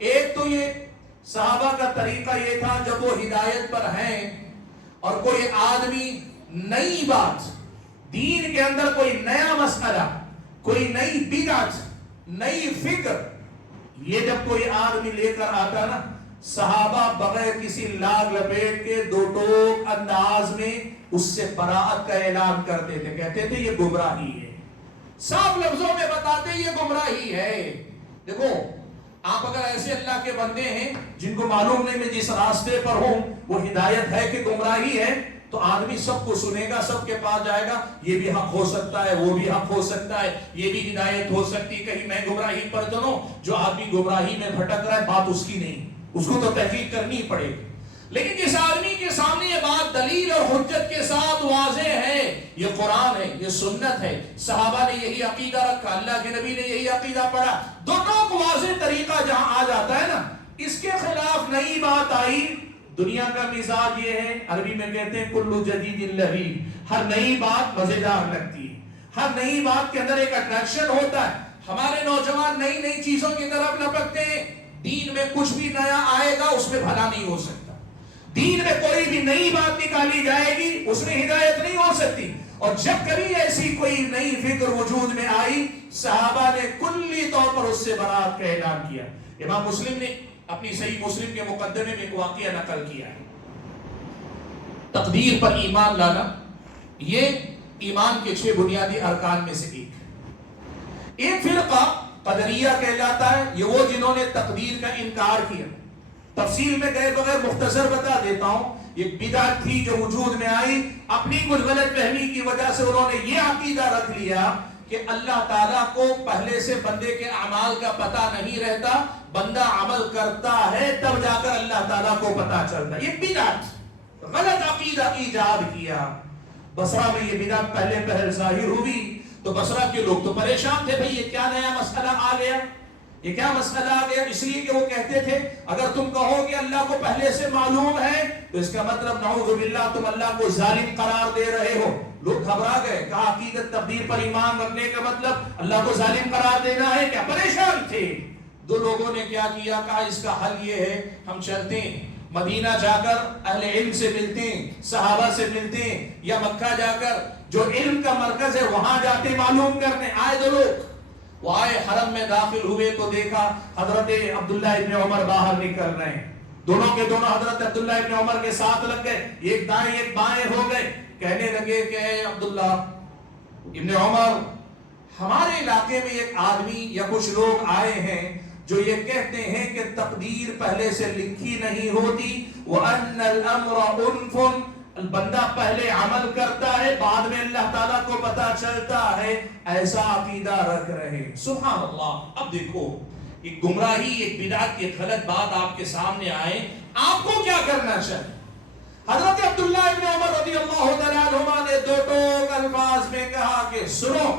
ایک تو یہ صحابہ کا طریقہ یہ تھا جب وہ ہدایت پر ہیں اور کوئی آدمی نئی بات دین کے اندر، کوئی نیا مسئلہ، کوئی نئی بدعت، نئی فکر، یہ جب کوئی آدمی لے کر آتا نا، صحابہ بغیر کسی لاگ لپیٹ کے دو ٹوک انداز میں اس سے براءت کا اعلان کرتے تھے. کہتے تھے یہ گمراہی ہے، صاف لفظوں میں بتاتے یہ گمراہی ہے. دیکھو آپ اگر ایسے اللہ کے بندے ہیں جن کو معلوم نہیں میں جس راستے پر ہوں وہ ہدایت ہے کہ گمراہی ہے، تو آدمی سب کو سنے گا، سب کے پاس جائے گا، یہ بھی حق ہو سکتا ہے، وہ بھی حق ہو سکتا ہے، یہ بھی ہدایت ہو سکتی، کہیں میں گمراہی پر چلوں. جو آدمی گمراہی میں بھٹک رہا ہے بات اس کی نہیں، اس کو تو تحقیق کرنی پڑے گی. لیکن جس آدمی کے سامنے یہ بات دلیل اور حجت کے ساتھ واضح ہے، یہ قرآن ہے، یہ سنت ہے، صحابہ نے یہی عقیدہ رکھا، اللہ کے نبی نے یہی عقیدہ پڑھا، دونوں کو واضح طریقہ جہاں آ جاتا ہے نا، اس کے خلاف نئی بات آئی. دنیا کا مزاج یہ ہے، عربی میں کہتے ہیں کلو جدید لذیذ، ہر نئی بات مزیدار لگتی ہے، ہر نئی بات کے اندر ایک اٹریکشن ہوتا ہے. ہمارے نوجوان نئی نئی چیزوں کی طرف لپکتے ہیں. دین میں کچھ بھی نیا آئے گا اس میں بھلا نہیں ہو سکتا. دین میں کوئی بھی نئی بات نکالی جائے گی اس میں ہدایت نہیں ہو سکتی. اور جب کبھی ایسی کوئی نئی فکر وجود میں آئی، صحابہ نے کلی طور پر اس سے برات کا اعلان کیا. امام مسلم نے اپنی صحیح مسلم کے مقدمے میں ایک واقعہ نقل کیا ہے. تقدیر پر ایمان لانا یہ ایمان کے 6 بنیادی ارکان میں سے ایک ہے. ایک فرقہ قدریہ کہلاتا ہے، یہ وہ جنہوں نے تقدیر کا انکار کیا. تفصیل میں گئے بغیر مختصر بتا دیتا ہوں. یہ بدعت تھی جو وجود میں آئی، اپنی کچھ غلط فہمی کی وجہ سے انہوں نے یہ عقیدہ رکھ لیا کہ اللہ تعالیٰ کو پہلے سے بندے کے اعمال کا پتہ نہیں رہتا، بندہ عمل کرتا ہے تب جا کر اللہ تعالیٰ کو پتہ چلتا. یہ بدعت، غلط عقیدہ ایجاد کیا. بصرہ میں یہ بدعت پہلے پہل ظاہر ہوئی تو بصرہ کے لوگ تو پریشان تھے، بھئی یہ کیا نیا مسئلہ آ گیا، یہ کیا مسئلہ آ گیا. اس لیے کہ وہ کہتے تھے اگر تم کہو کہ اللہ کو پہلے سے معلوم ہے تو اس کا مطلب نعوذ باللہ تم اللہ کو ظالم قرار دے رہے ہو. لوگ گھبرا گئے، کہا عقیدت تقدیر پر ایمان رکھنے کا مطلب اللہ کو ظالم قرار دینا ہے کیا؟ پریشان تھے. دو لوگوں نے کیا کیا، کہا اس کا حل یہ ہے ہم چلتے ہیں مدینہ جا کر اہل علم سے ملتے ہیں، صحابہ سے ملتے ہیں، یا مکہ جا کر جو علم کا مرکز ہے وہاں جاتے معلوم کرنے. آئے دو لوگ، وہ آئے، حرم میں داخل ہوئے تو دیکھا حضرت عبداللہ ابن عمر باہر نکل رہے ہیں. دونوں کے دونوں حضرت عبداللہ ابن عمر کے ساتھ لگ گئے، ایک دائیں ایک بائیں ہو گئے. کہنے لگے کہ اے عبداللہ ابن عمر، ہمارے علاقے میں ایک آدمی یا کچھ لوگ آئے ہیں جو یہ کہتے ہیں کہ تقدیر پہلے سے لکھی نہیں ہوتی، وَأَنَّ الْأَمْرَ أُنْفٌ، بندہ پہلے عمل کرتا ہے بعد میں اللہ تعالیٰ کو پتا چلتا ہے. ایسا عقیدہ رکھ رہے. سبحان اللہ. اب دیکھو ایک گمراہی، ایک بدعت، ایک غلط بات آپ کے سامنے آئے، آپ کو کیا کرنا چاہیے؟ حضرت عبداللہ ابن عمر رضی اللہ تعالیٰ عنہما نے دو ٹوک الفاظ میں کہا کہ سنو،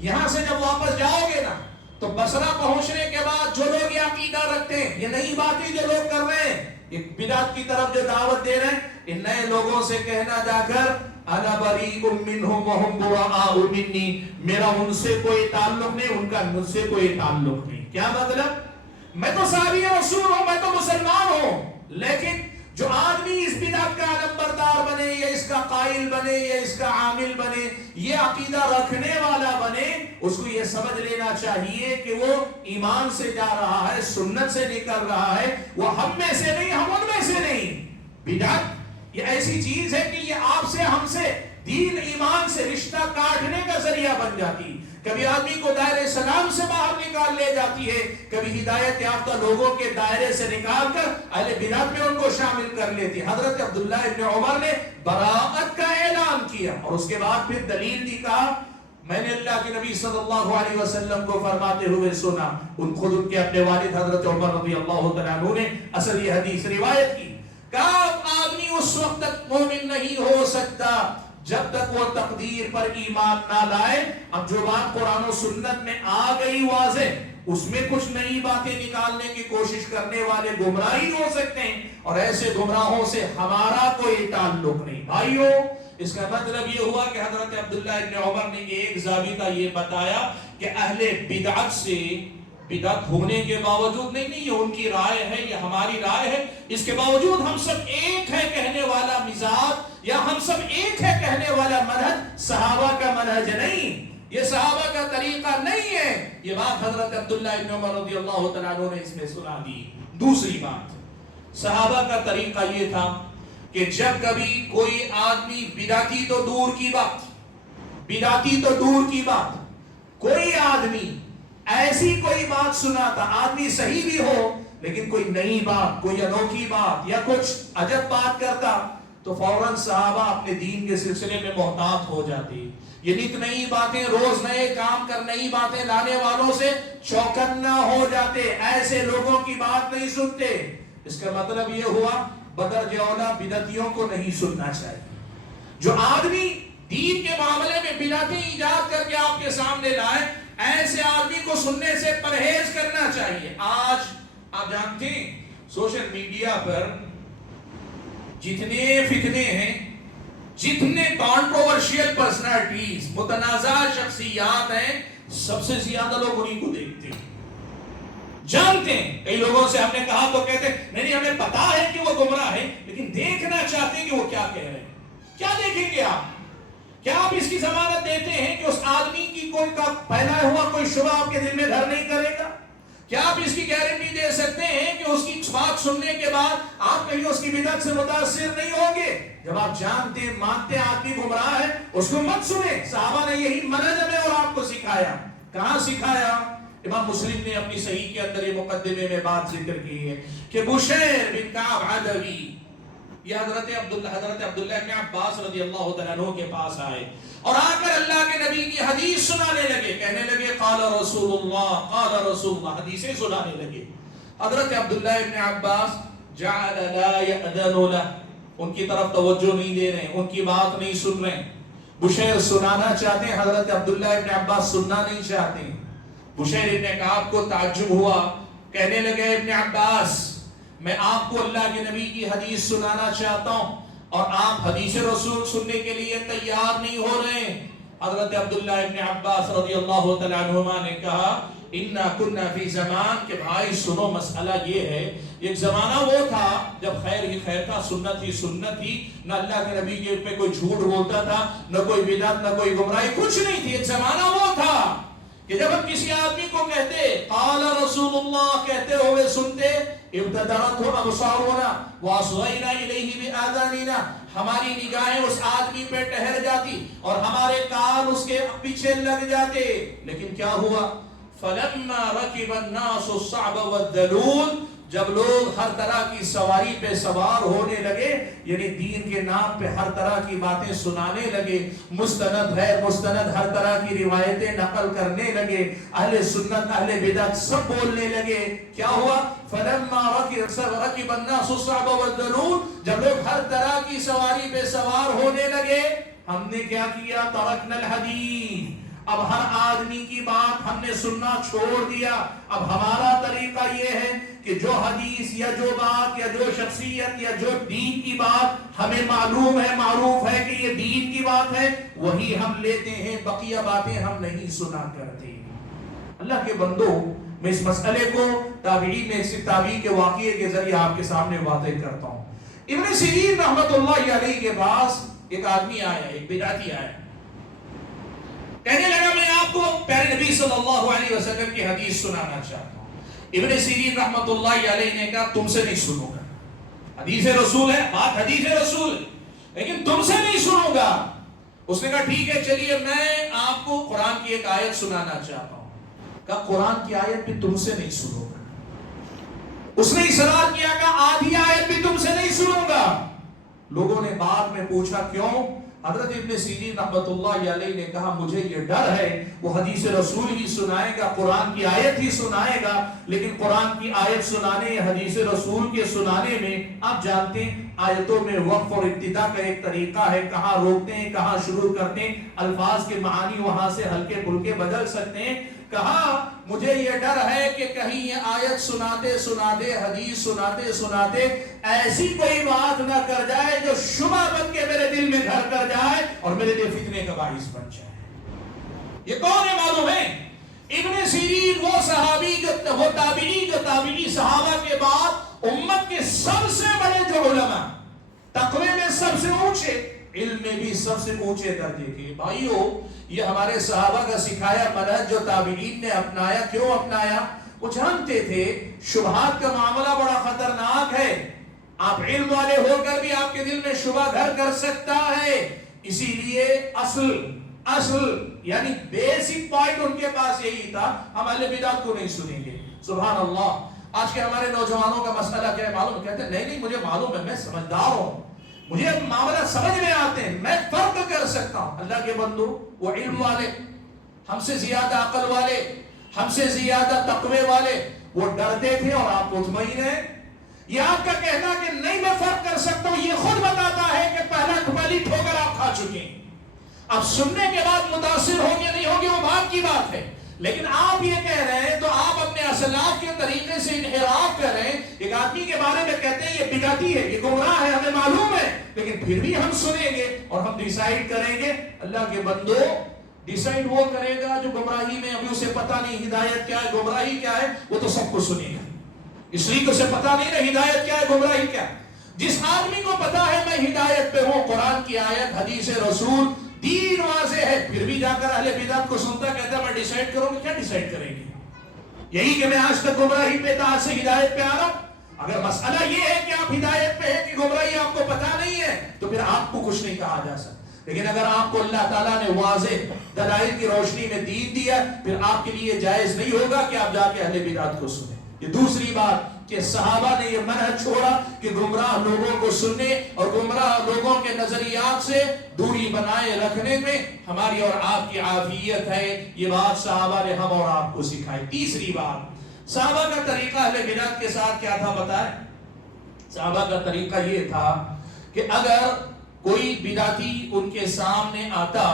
یہاں سے جب واپس جاؤ گے نا تو بصرہ پہنچنے کے بعد جو لوگ یہ عقیدہ رکھتے ہیں، یہ نئی باتیں جو لوگ کر رہے ہیں، ایک بدعت کی طرف جو دعوت دے رہے ہیں، ان نئے لوگوں سے کہنا جا کر انا بریء منہم وہم براء منی، میرا ان سے کوئی تعلق نہیں، ان کا مجھ سے کوئی تعلق نہیں. کیا مطلب؟ میں تو صحابی رسول ہوں، میں تو مسلمان ہوں، لیکن جو آدمی اس بدعت کا علمبردار بنے یا اس کا قائل بنے یا اس کا عامل بنے، یہ عقیدہ رکھنے والا بنے، اس کو یہ سمجھ لینا چاہیے کہ وہ ایمان سے جا رہا ہے، سنت سے نکل رہا ہے، وہ ہم میں سے نہیں، ہم ان میں سے نہیں. بدعت یہ ایسی چیز ہے کہ یہ آپ سے، ہم سے، دین ایمان سے رشتہ کاٹنے کا ذریعہ بن جاتی. کبھی آدمی کو دائرہ اسلام سے باہر نکال لے جاتی ہے، کبھی ہدایت یافتہ لوگوں کے دائرے سے نکال کر اہل بدعت میں ان کو شامل کر لیتی۔ حضرت عبداللہ ابن عمر نے براءت کا اعلان کیا اور اس کے بعد پھر دلیل دی، کہا میں نے اللہ کے نبی صلی اللہ علیہ وسلم کو فرماتے ہوئے سنا۔ خود ان کے اپنے والد حضرت عمر رضی اللہ تعالیٰ عنہ نے اصل یہ حدیث روایت کی، کہا آدمی اس وقت تک مومن نہیں ہو سکتا جب تک وہ تقدیر پر ایمان نہ لائے۔ اب جو بات قرآن و سنت میں آ گئی واضح، اس میں کچھ نئی باتیں نکالنے کی کوشش کرنے والے گمراہی ہو سکتے ہیں، اور ایسے گمراہوں سے ہمارا کوئی تعلق نہیں۔ بھائیو، اس کا مطلب یہ ہوا کہ حضرت عبداللہ ابن عمر نے ایک ضابطہ یہ بتایا کہ اہل بدعت سے بدعت ہونے کے باوجود نہیں یہ ان کی رائے ہے، یہ ہماری رائے ہے، اس کے باوجود ہم سب ایک ہے کہنے والا مزاج یا ہم سب ایک ہے کہنے والا منہج صحابہ کا منہج نہیں، یہ صحابہ کا طریقہ نہیں ہے۔ یہ بات حضرت عبداللہ ابن عمر رضی اللہ تعالیٰ عنہ نے اس میں سنا دی۔ دوسری بات، صحابہ کا طریقہ یہ تھا کہ جب کبھی کوئی آدمی بدعتی تو دور کی بات، بدعتی تو دور کی بات، کوئی آدمی ایسی کوئی بات سناتا، آدمی صحیح بھی ہو لیکن کوئی نئی بات، کوئی انوکھی بات یا کچھ عجب بات کرتا، تو فوراً صحابہ اپنے دین کے سلسلے میں محتاط ہو جاتے۔ یہ نت نئی باتیں، روز نئے کام کر نئی باتیں لانے والوں سے چوکنا ہو جاتے، ایسے لوگوں کی بات نہیں سنتے۔ اس کا مطلب یہ ہوا بدرجہ اولا بدعتیوں کو نہیں سننا چاہیے۔ جو آدمی دین کے معاملے میں بدعتیں ایجاد کر کے آپ کے سامنے لائے، ایسے آدمی کو سننے سے پرہیز کرنا چاہیے۔ آج آپ جانتے ہیں سوشل میڈیا پر جتنے فتنے ہیں، جتنے کانٹروورشیل پرسنالٹیز، متنازع شخصیات ہیں، سب سے زیادہ لوگ انہیں کو دیکھتے ہیں، جانتے ہیں۔ کئی لوگوں سے ہم نے کہا تو کہتے ہیں نہیں ہمیں پتا ہے کہ وہ گمراہ ہے، لیکن دیکھنا چاہتے ہیں کہ وہ کیا کہہ رہے ہیں۔ کیا دیکھیں گے آپ؟ کیا آپ اس کی ضمانت دیتے ہیں کہ اس آدمی کی کوئی پھیلا ہوا کوئی شبہ آپ کے دل میں گھر نہیں کرے گا؟ کیا آپ اس کی گارنٹی دے سکتے ہیں کہ اس کی بات سننے کے بعد آپ کہیں اس کی بدعت سے متاثر نہیں ہوں گے؟ جب آپ جانتے مانتے آدمی گمراہ ہے، اس کو مت سنیں۔ صحابہ نے یہی منہج ہمیں اور آپ کو سکھایا۔ کہاں سکھایا؟ امام مسلم نے اپنی صحیح کے اندر یہ مقدمے میں بات ذکر کی ہے کہ بشیر بن کعب عدوی، یہ حضرت عبداللہ ابن عباس رضی اللہ تعالیٰ عنہ کے پاس آئے اور آ کر اللہ کے نبی کی حدیث سنانے لگے، کہنے لگے قال رسول اللہ، حدیثیں سنانے لگے۔ حضرت عبداللہ ابن عباس جعل لا یأذن لہ، ان کی طرف توجہ نہیں دے رہے، ان کی بات نہیں سن رہے۔ بشیر سنانا چاہتے ہیں، حضرت عبداللہ ابن عباس سننا نہیں چاہتے۔ بشیر ابن کعب کو تعجب ہوا، کہنے لگے ابن عباس میں آپ کو اللہ کے نبی کی حدیث سنانا چاہتا ہوں اور آپ حدیث رسول سننے کے لیے تیار نہیں ہو رہے ہیں۔ حضرت عبداللہ ابن عباس رضی اللہ تعالیٰ عنہما نے کہا اِنَّا كُنَّا فِي زَمَان، کہ بھائی سنو، مسئلہ یہ ہے، ایک زمانہ وہ تھا جب خیر ہی خیر تھا، سنت ہی سنت تھی، نہ اللہ کے نبی کے پہ کوئی جھوٹ بولتا تھا، نہ کوئی بدعت، نہ کوئی گمراہی، کچھ نہیں تھی۔ ایک زمانہ وہ تھا کہ جب ہم کسی آدمی کو کہتے قال رسول اللہ کہتے ہوئے سنتے، ابتدرته ابصارنا واصغينا اليه باذاننا، ہماری نگاہیں اس آدمی پہ ٹہر جاتی اور ہمارے کان اس کے پیچھے لگ جاتے۔ لیکن کیا ہوا؟ فلما ركب الناس الصعب والذلول، جب لوگ ہر طرح کی سواری پہ سوار ہونے لگے، یعنی دین کے نام پہ ہر طرح کی باتیں سنانے لگے، مستند غیر مستند ہر طرح کی روایتیں نقل کرنے لگے، اہل سنت اہل بدعت سب بولنے لگے، کیا ہوا؟ فلما ركب الناس الصعب والذلول، جب لوگ ہر طرح کی سواری پہ سوار ہونے لگے، ہم نے کیا کیا؟ ترکنا الحدیث، اب ہر آدمی کی بات ہم نے سننا چھوڑ دیا۔ اب ہمارا طریقہ یہ ہے کہ جو حدیث یا جو بات یا جو شخصیت یا جو دین کی بات ہمیں معلوم ہے، معروف ہے کہ یہ دین کی بات ہے، وہی ہم لیتے ہیں، بقیہ باتیں ہم نہیں سنا کرتے۔ اللہ کے بندو، میں اس مسئلے کو تابعین میں ایک تابعی کے واقعے کے ذریعے آپ کے سامنے واضح کرتا ہوں۔ ابن سیرین رحمت اللہ علیہ کے پاس ایک آدمی آیا، ایک بدعتی آیا، کہنے لگا میں آپ کو پیارے نبی صلی اللہ علیہ وسلم کی حدیث سنانا چاہتا ہوں۔ ابن سیرین رحمت اللہ علیہ نے کہا تم سے نہیں سنوں گا، حدیث رسول ہے، بات حدیث رسول ہے، لیکن تم سے نہیں سنوں گا۔ اس نے کہا ٹھیک ہے چلیے میں آپ کو قرآن کی ایک آیت سنانا چاہتا ہوں. کہا قرآن کی آیت بھی تم سے نہیں سنوں گا. اس نے اصرار کیا کہ آدھی آیت بھی تم سے نہیں سنوں گا. لوگوں نے بعد میں پوچھا کیوں؟ حضرت ابن سیرین رحمۃ اللہ علیہ نے کہا مجھے یہ ڈر ہے وہ حدیث رسول ہی سنائے گا، قرآن کی آیت ہی سنائے گا، لیکن قرآن کی آیت سنانے یا حدیث رسول کے سنانے میں آپ جانتے ہیں آیتوں میں وقف اور ابتدا کا ایک طریقہ ہے، کہاں روکتے ہیں کہاں شروع کرتے ہیں، الفاظ کے معانی وہاں سے ہلکے پھلکے بدل سکتے ہیں. کہا مجھے یہ ڈر ہے کہ کہیں یہ آیت سناتے سناتے حدیث سناتے سناتے ایسی کوئی بات نہ کر جائے جو شبہ بن کے میرے دل میں گھر کر جائے اور میرے لیے فتنے کا باعث بن جائے. یہ کون ہے معلوم ہے؟ ابن سیرین وہ صحابی وہ تابعی صحابہ کے بعد امت کے سب سے بڑے جو علماء، تقوی میں سب سے اونچے، علم میں بھی سب سے اونچے درجے کے. بھائیو یہ ہمارے صحابہ کا سکھایا منہج جو تابعین نے اپنایا. کیوں اپنایا؟ وہ جانتے تھے شبہات کا معاملہ بڑا خطرناک ہے، آپ علم والے ہو کر بھی آپ کے دل میں شبہ گھر کر سکتا ہے. اسی لیے اصل یعنی بیسک پوائنٹ ان کے پاس یہی تھا، ہم اہل بدعت کو نہیں سنیں گے. سبحان اللہ. آج کے ہمارے نوجوانوں کا مسئلہ کیا ہے معلوم؟ کہتے ہیں نہیں مجھے معلوم ہے، میں سمجھدار ہوں، مجھے معاملہ سمجھ میں آتے ہیں، میں فرق کر سکتا ہوں. اللہ کے بندو وہ علم والے، ہم سے زیادہ عقل والے، ہم سے زیادہ تقوی والے، وہ ڈرتے تھے اور آپ مطمئن ہیں. یہ آپ کا کہنا کہ نہیں میں فرق کر سکتا ہوں یہ خود بتاتا ہے کہ پہلی ٹھوکر آپ کھا چکے ہیں. اب سننے کے بعد متاثر ہوں گے نہیں ہوں گے وہ بات کی بات ہے، لیکن آپ یہ کہہ رہے ہیں تو آپ اپنے اسلاف کے طریقے سے انحراف کر رہے ہیں. ایک آدمی کے بارے میں کہتے ہیں یہ بدعتی ہے، یہ گمراہ ہے، ہمیں معلوم ہے، لیکن پھر بھی ہم سنیں گے اور ہم ڈیسائیڈ کریں گے. اللہ کے بندو ڈیسائیڈ وہ کرے گا جو گمراہی میں ابھی اسے پتہ نہیں ہدایت کیا ہے گمراہی کیا ہے، وہ تو سب کو سنے گا. اس لیے کہ اسے پتہ نہیں نا ہدایت کیا ہے گمراہی کیا ہے. جس آدمی کو پتا ہے میں ہدایت پہ ہوں، قرآن کی آیت حدیث رسول دین واضح ہے، پھر بھی جا کر اہل بدعت کو سنتا کہتا ہے میں ڈیسائیڈ کروں گا. کیا ڈیسائیڈ کریں گے؟ یہی کہ میں آج تک گمراہی پہ تھا، آج سے ہدایت پہ آ رہا ہوں. اگر مسئلہ یہ ہے کہ آپ ہدایت پہ ہیں کہ گمراہی آپ کو پتا نہیں ہے تو پھر آپ کو کچھ نہیں کہا جا سکتا. لیکن اگر آپ کو اللہ تعالیٰ نے واضح دلائل کی روشنی میں دین دیا پھر آپ کے لیے جائز نہیں ہوگا کہ آپ جا کے اہل بدعت کو سنیں. یہ دوسری بات کہ صحابہ نے یہ منہج چھوڑا کہ گمراہ لوگوں کو سننے اور گمراہ لوگوں کے نظریات سے دوری بنائے رکھنے میں ہماری اور آپ کی عافیت ہے. یہ بات صحابہ نے ہم اور آپ کو سکھائی. تیسری بات صحابہ کا طریقہ اہل بدعت کے ساتھ کیا تھا بتائیں؟ صحابہ کا طریقہ یہ تھا کہ اگر کوئی بدعتی ان کے سامنے آتا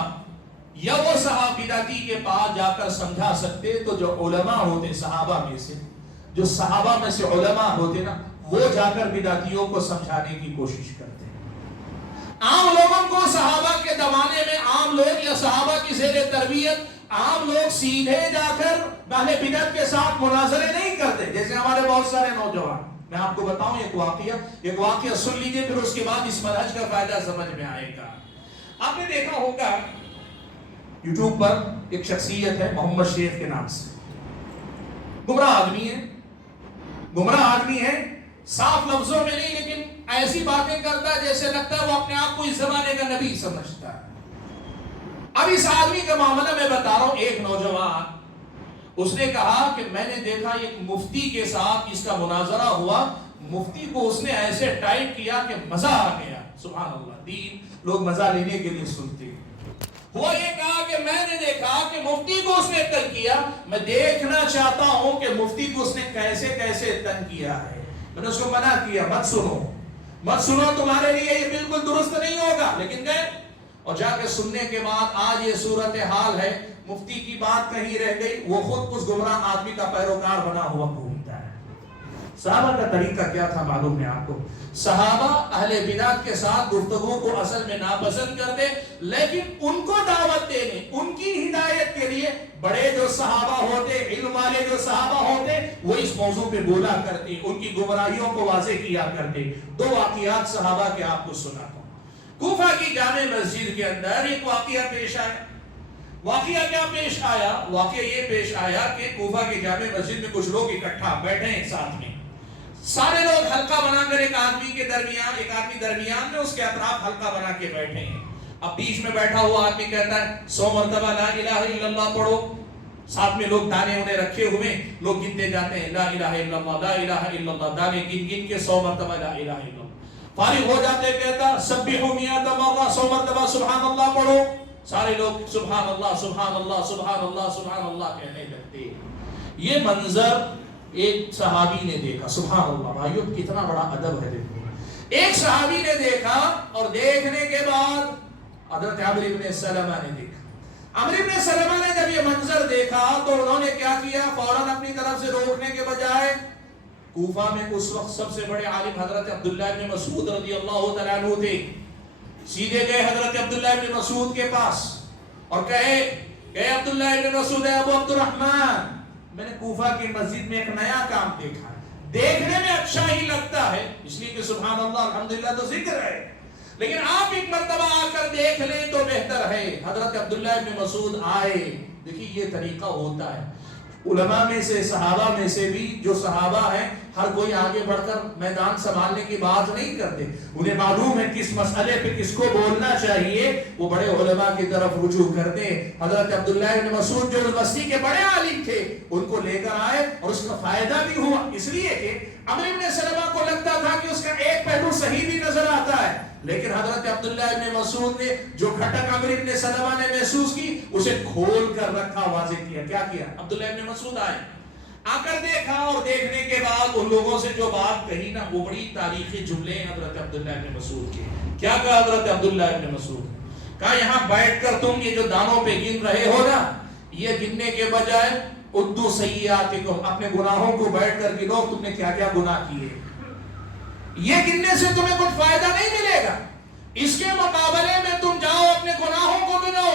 یا وہ صحابہ بدعتی کے پاس جا کر سمجھا سکتے تو جو علماء ہوتے صحابہ میں سے، جو صحابہ میں سے علماء ہوتے نا، وہ جا کر بدعتیوں کو سمجھانے کی کوشش کرتے. عام لوگوں کو صحابہ کے زمانے میں عام لوگ یا صحابہ کی زیر تربیت عام لوگ سیدھے جا کر اہل بدعت کے ساتھ مناظرے نہیں کرتے جیسے ہمارے بہت سارے نوجوان. میں آپ کو بتاؤں ایک واقعہ سن لیجئے پھر اس کے بعد اس منہج کا فائدہ سمجھ میں آئے گا. آپ نے دیکھا ہوگا یوٹیوب پر ایک شخصیت ہے محمد شیخ کے نام سے، گمراہ آدمی ہے، صاف لفظوں میں نہیں لیکن ایسی باتیں کرتا ہے جیسے لگتا ہے وہ اپنے آپ کو اس زمانے کا نبی سمجھتا ہے. اب اس آدمی کا معاملہ میں بتا رہا ہوں. ایک نوجوان اس نے کہا کہ میں نے دیکھا ایک مفتی کے ساتھ اس کا مناظرہ ہوا، مفتی کو اس نے ایسے ٹائپ کیا کہ مزہ آ گیا. سبحان اللہ، دین لوگ مزہ لینے کے لیے سنتے. وہ یہ کہا کہ میں نے دیکھا کہ مفتی کو اس نے تنگ کیا، میں دیکھنا چاہتا ہوں کہ مفتی کو اس نے کیسے کیسے تنگ کیا ہے. میں نے اس کو منع کیا مت سنو تمہارے لیے یہ بالکل درست نہیں ہوگا. لیکن گئے اور جا کے سننے کے بعد آج یہ صورتحال ہے. مفتی کی بات کہیں رہ گئی، وہ خود اس گمراہ آدمی کا پیروکار بنا ہوا گھومتا ہے. صحابہ کا طریقہ کیا تھا معلوم ہے آپ کو؟ صحابہ اہل بدعت کے ساتھ گفتگو کو اصل میں ناپسند کرتے، لیکن ان کو دعوت دینے، ان کی ہدایت کے لیے بڑے جو صحابہ ہوتے، علم والے جو صحابہ ہوتے، وہ اس موضوع پہ بولا کرتے، ان کی گمراہیوں کو واضح کیا کرتے. دو واقعات صحابہ کے آپ کو سناتا ہوں. کوفہ کی جامع مسجد کے اندر ایک واقعہ پیش آیا. واقعہ کیا پیش آیا؟ واقعہ یہ پیش آیا کہ کوفہ کی جامع مسجد میں کچھ لوگ اکٹھا بیٹھے ہیں ساتھ میں، سارے لوگ حلقہ بنا کر ایک آدمی درمیان میں اس کے اطراف حلقہ بنا کے بیٹھے ہیں. اب بیچ میں بیٹھا ہوا آدمی کہتا ہے 100 مرتبہ لا الہ الا اللہ پڑھو، ساتھ میں لوگ دانے انہیں رکھے ہوئے، لوگ گنتے جاتے ہیں لا الہ الا اللہ لا الہ الا اللہ، دانے گن گن کے 100 مرتبہ لا الہ الا اللہ، فارغ ہو جاتے کہتا سبحوا 100 مرہ، 100 مرتبہ سبحان اللہ پڑھو، سارے لوگ سبحان اللہ سبحان اللہ سبحان اللہ سبحان اللہ کہنے لگتے۔ یہ منظر ایک صحابی نے دیکھا، سبحان اللہ بھائیو کتنا بڑا ادب ہے، دیکھو ایک صحابی نے دیکھا اور دیکھنے کے بعد حضرت عمرو بن سلمہ نے دیکھا۔ عمرو بن سلمہ نے جب یہ منظر دیکھا تو انہوں نے کیا کیا، فوراً اپنی طرف سے روکنے کے بجائے، کوفہ میں اس وقت سب سے بڑے عالم حضرت عبداللہ بن مسعود رضی اللہ تعالیٰ عنہ تھے، سیدھے گئے حضرت عبداللہ بن مسعود کے پاس اور کہے عبداللہ بن مسعود ابو عبد الرحمن، میں نے کوفہ کی مسجد میں ایک نیا کام دیکھا، دیکھنے میں اچھا ہی لگتا ہے اس لیے کہ سبحان اللہ الحمدللہ تو ذکر ہے، لیکن آپ ایک مرتبہ آ کر دیکھ لیں تو بہتر ہے۔ حضرت عبداللہ بن مسعود آئے، دیکھیے یہ طریقہ ہوتا ہے علماء میں سے، صحابہ میں سے بھی، جو صحابہ ہیں ہر کوئی آگے بڑھ کر میدان سنبھالنے کی بات نہیں کرتے، انہیں معلوم ہے کس مسئلے پہ کس کو بولنا چاہیے، وہ بڑے علماء کی طرف رجوع کرتے۔ حضرت عبداللہ بن مسعود جو بستی کے بڑے عالم تھے ان کو لے کر آئے اور اس کا فائدہ بھی ہوا، اس لیے کہ عمرو بن سلمہ کو لگتا تھا کہ اس کا ایک پہلو صحیح بھی نظر آتا ہے، لیکن حضرت عبداللہ بن مسعود نے جو کھٹک عمرو بن سلمہ نے محسوس کی اسے کھول کر رکھا، واضح کیا۔ کیا کیا؟ عبداللہ بن مسعود آئے، آ کر دیکھا اور دیکھنے کے بعد ان لوگوں سے جو بات کہی نا وہ بڑی تاریخی جملے ہیں حضرت عبداللہ بن مسعود کے۔ کیا کہا حضرت عبداللہ بن مسعود؟ کہا یہاں بیٹھ کر تم یہ جو دانوں پہ گن رہے ہو نا، یہ گننے کے بجائے ادو سیئاتکم، اپنے گناہوں کو بیٹھ کر گنو، تم نے کیا کیا گناہ کیے، یہ گننے سے تمہیں کچھ فائدہ نہیں ملے گا، اس کے مقابلے میں تم جاؤ اپنے گناہوں کو گنو،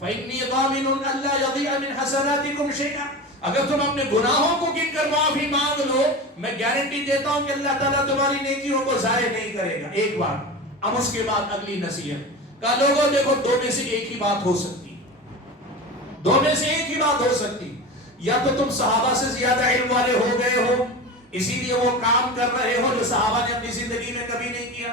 فَإِنِّي ضَامِنٌ أَلَّا يَضِيعَ مِنْ حَسَنَاتِكُمْ شَيْئًا، اگر تم اپنے گناہوں کو گن کر معافی مانگ لو میں گارنٹی دیتا ہوں کہ اللہ تعالیٰ تمہاری نیکیوں کو ضائع نہیں کرے گا۔ ایک بات، اب اس کے بعد اگلی نصیحت، کہا لوگوں دیکھو دو میں سے ایک ہی بات ہو سکتی، دو میں سے ایک ہی بات ہو سکتی، یا تو تم صحابہ سے زیادہ علم والے ہو گئے ہو اسی لیے وہ کام کر رہے ہو جو صحابہ نے اپنی زندگی میں کبھی نہیں کیا،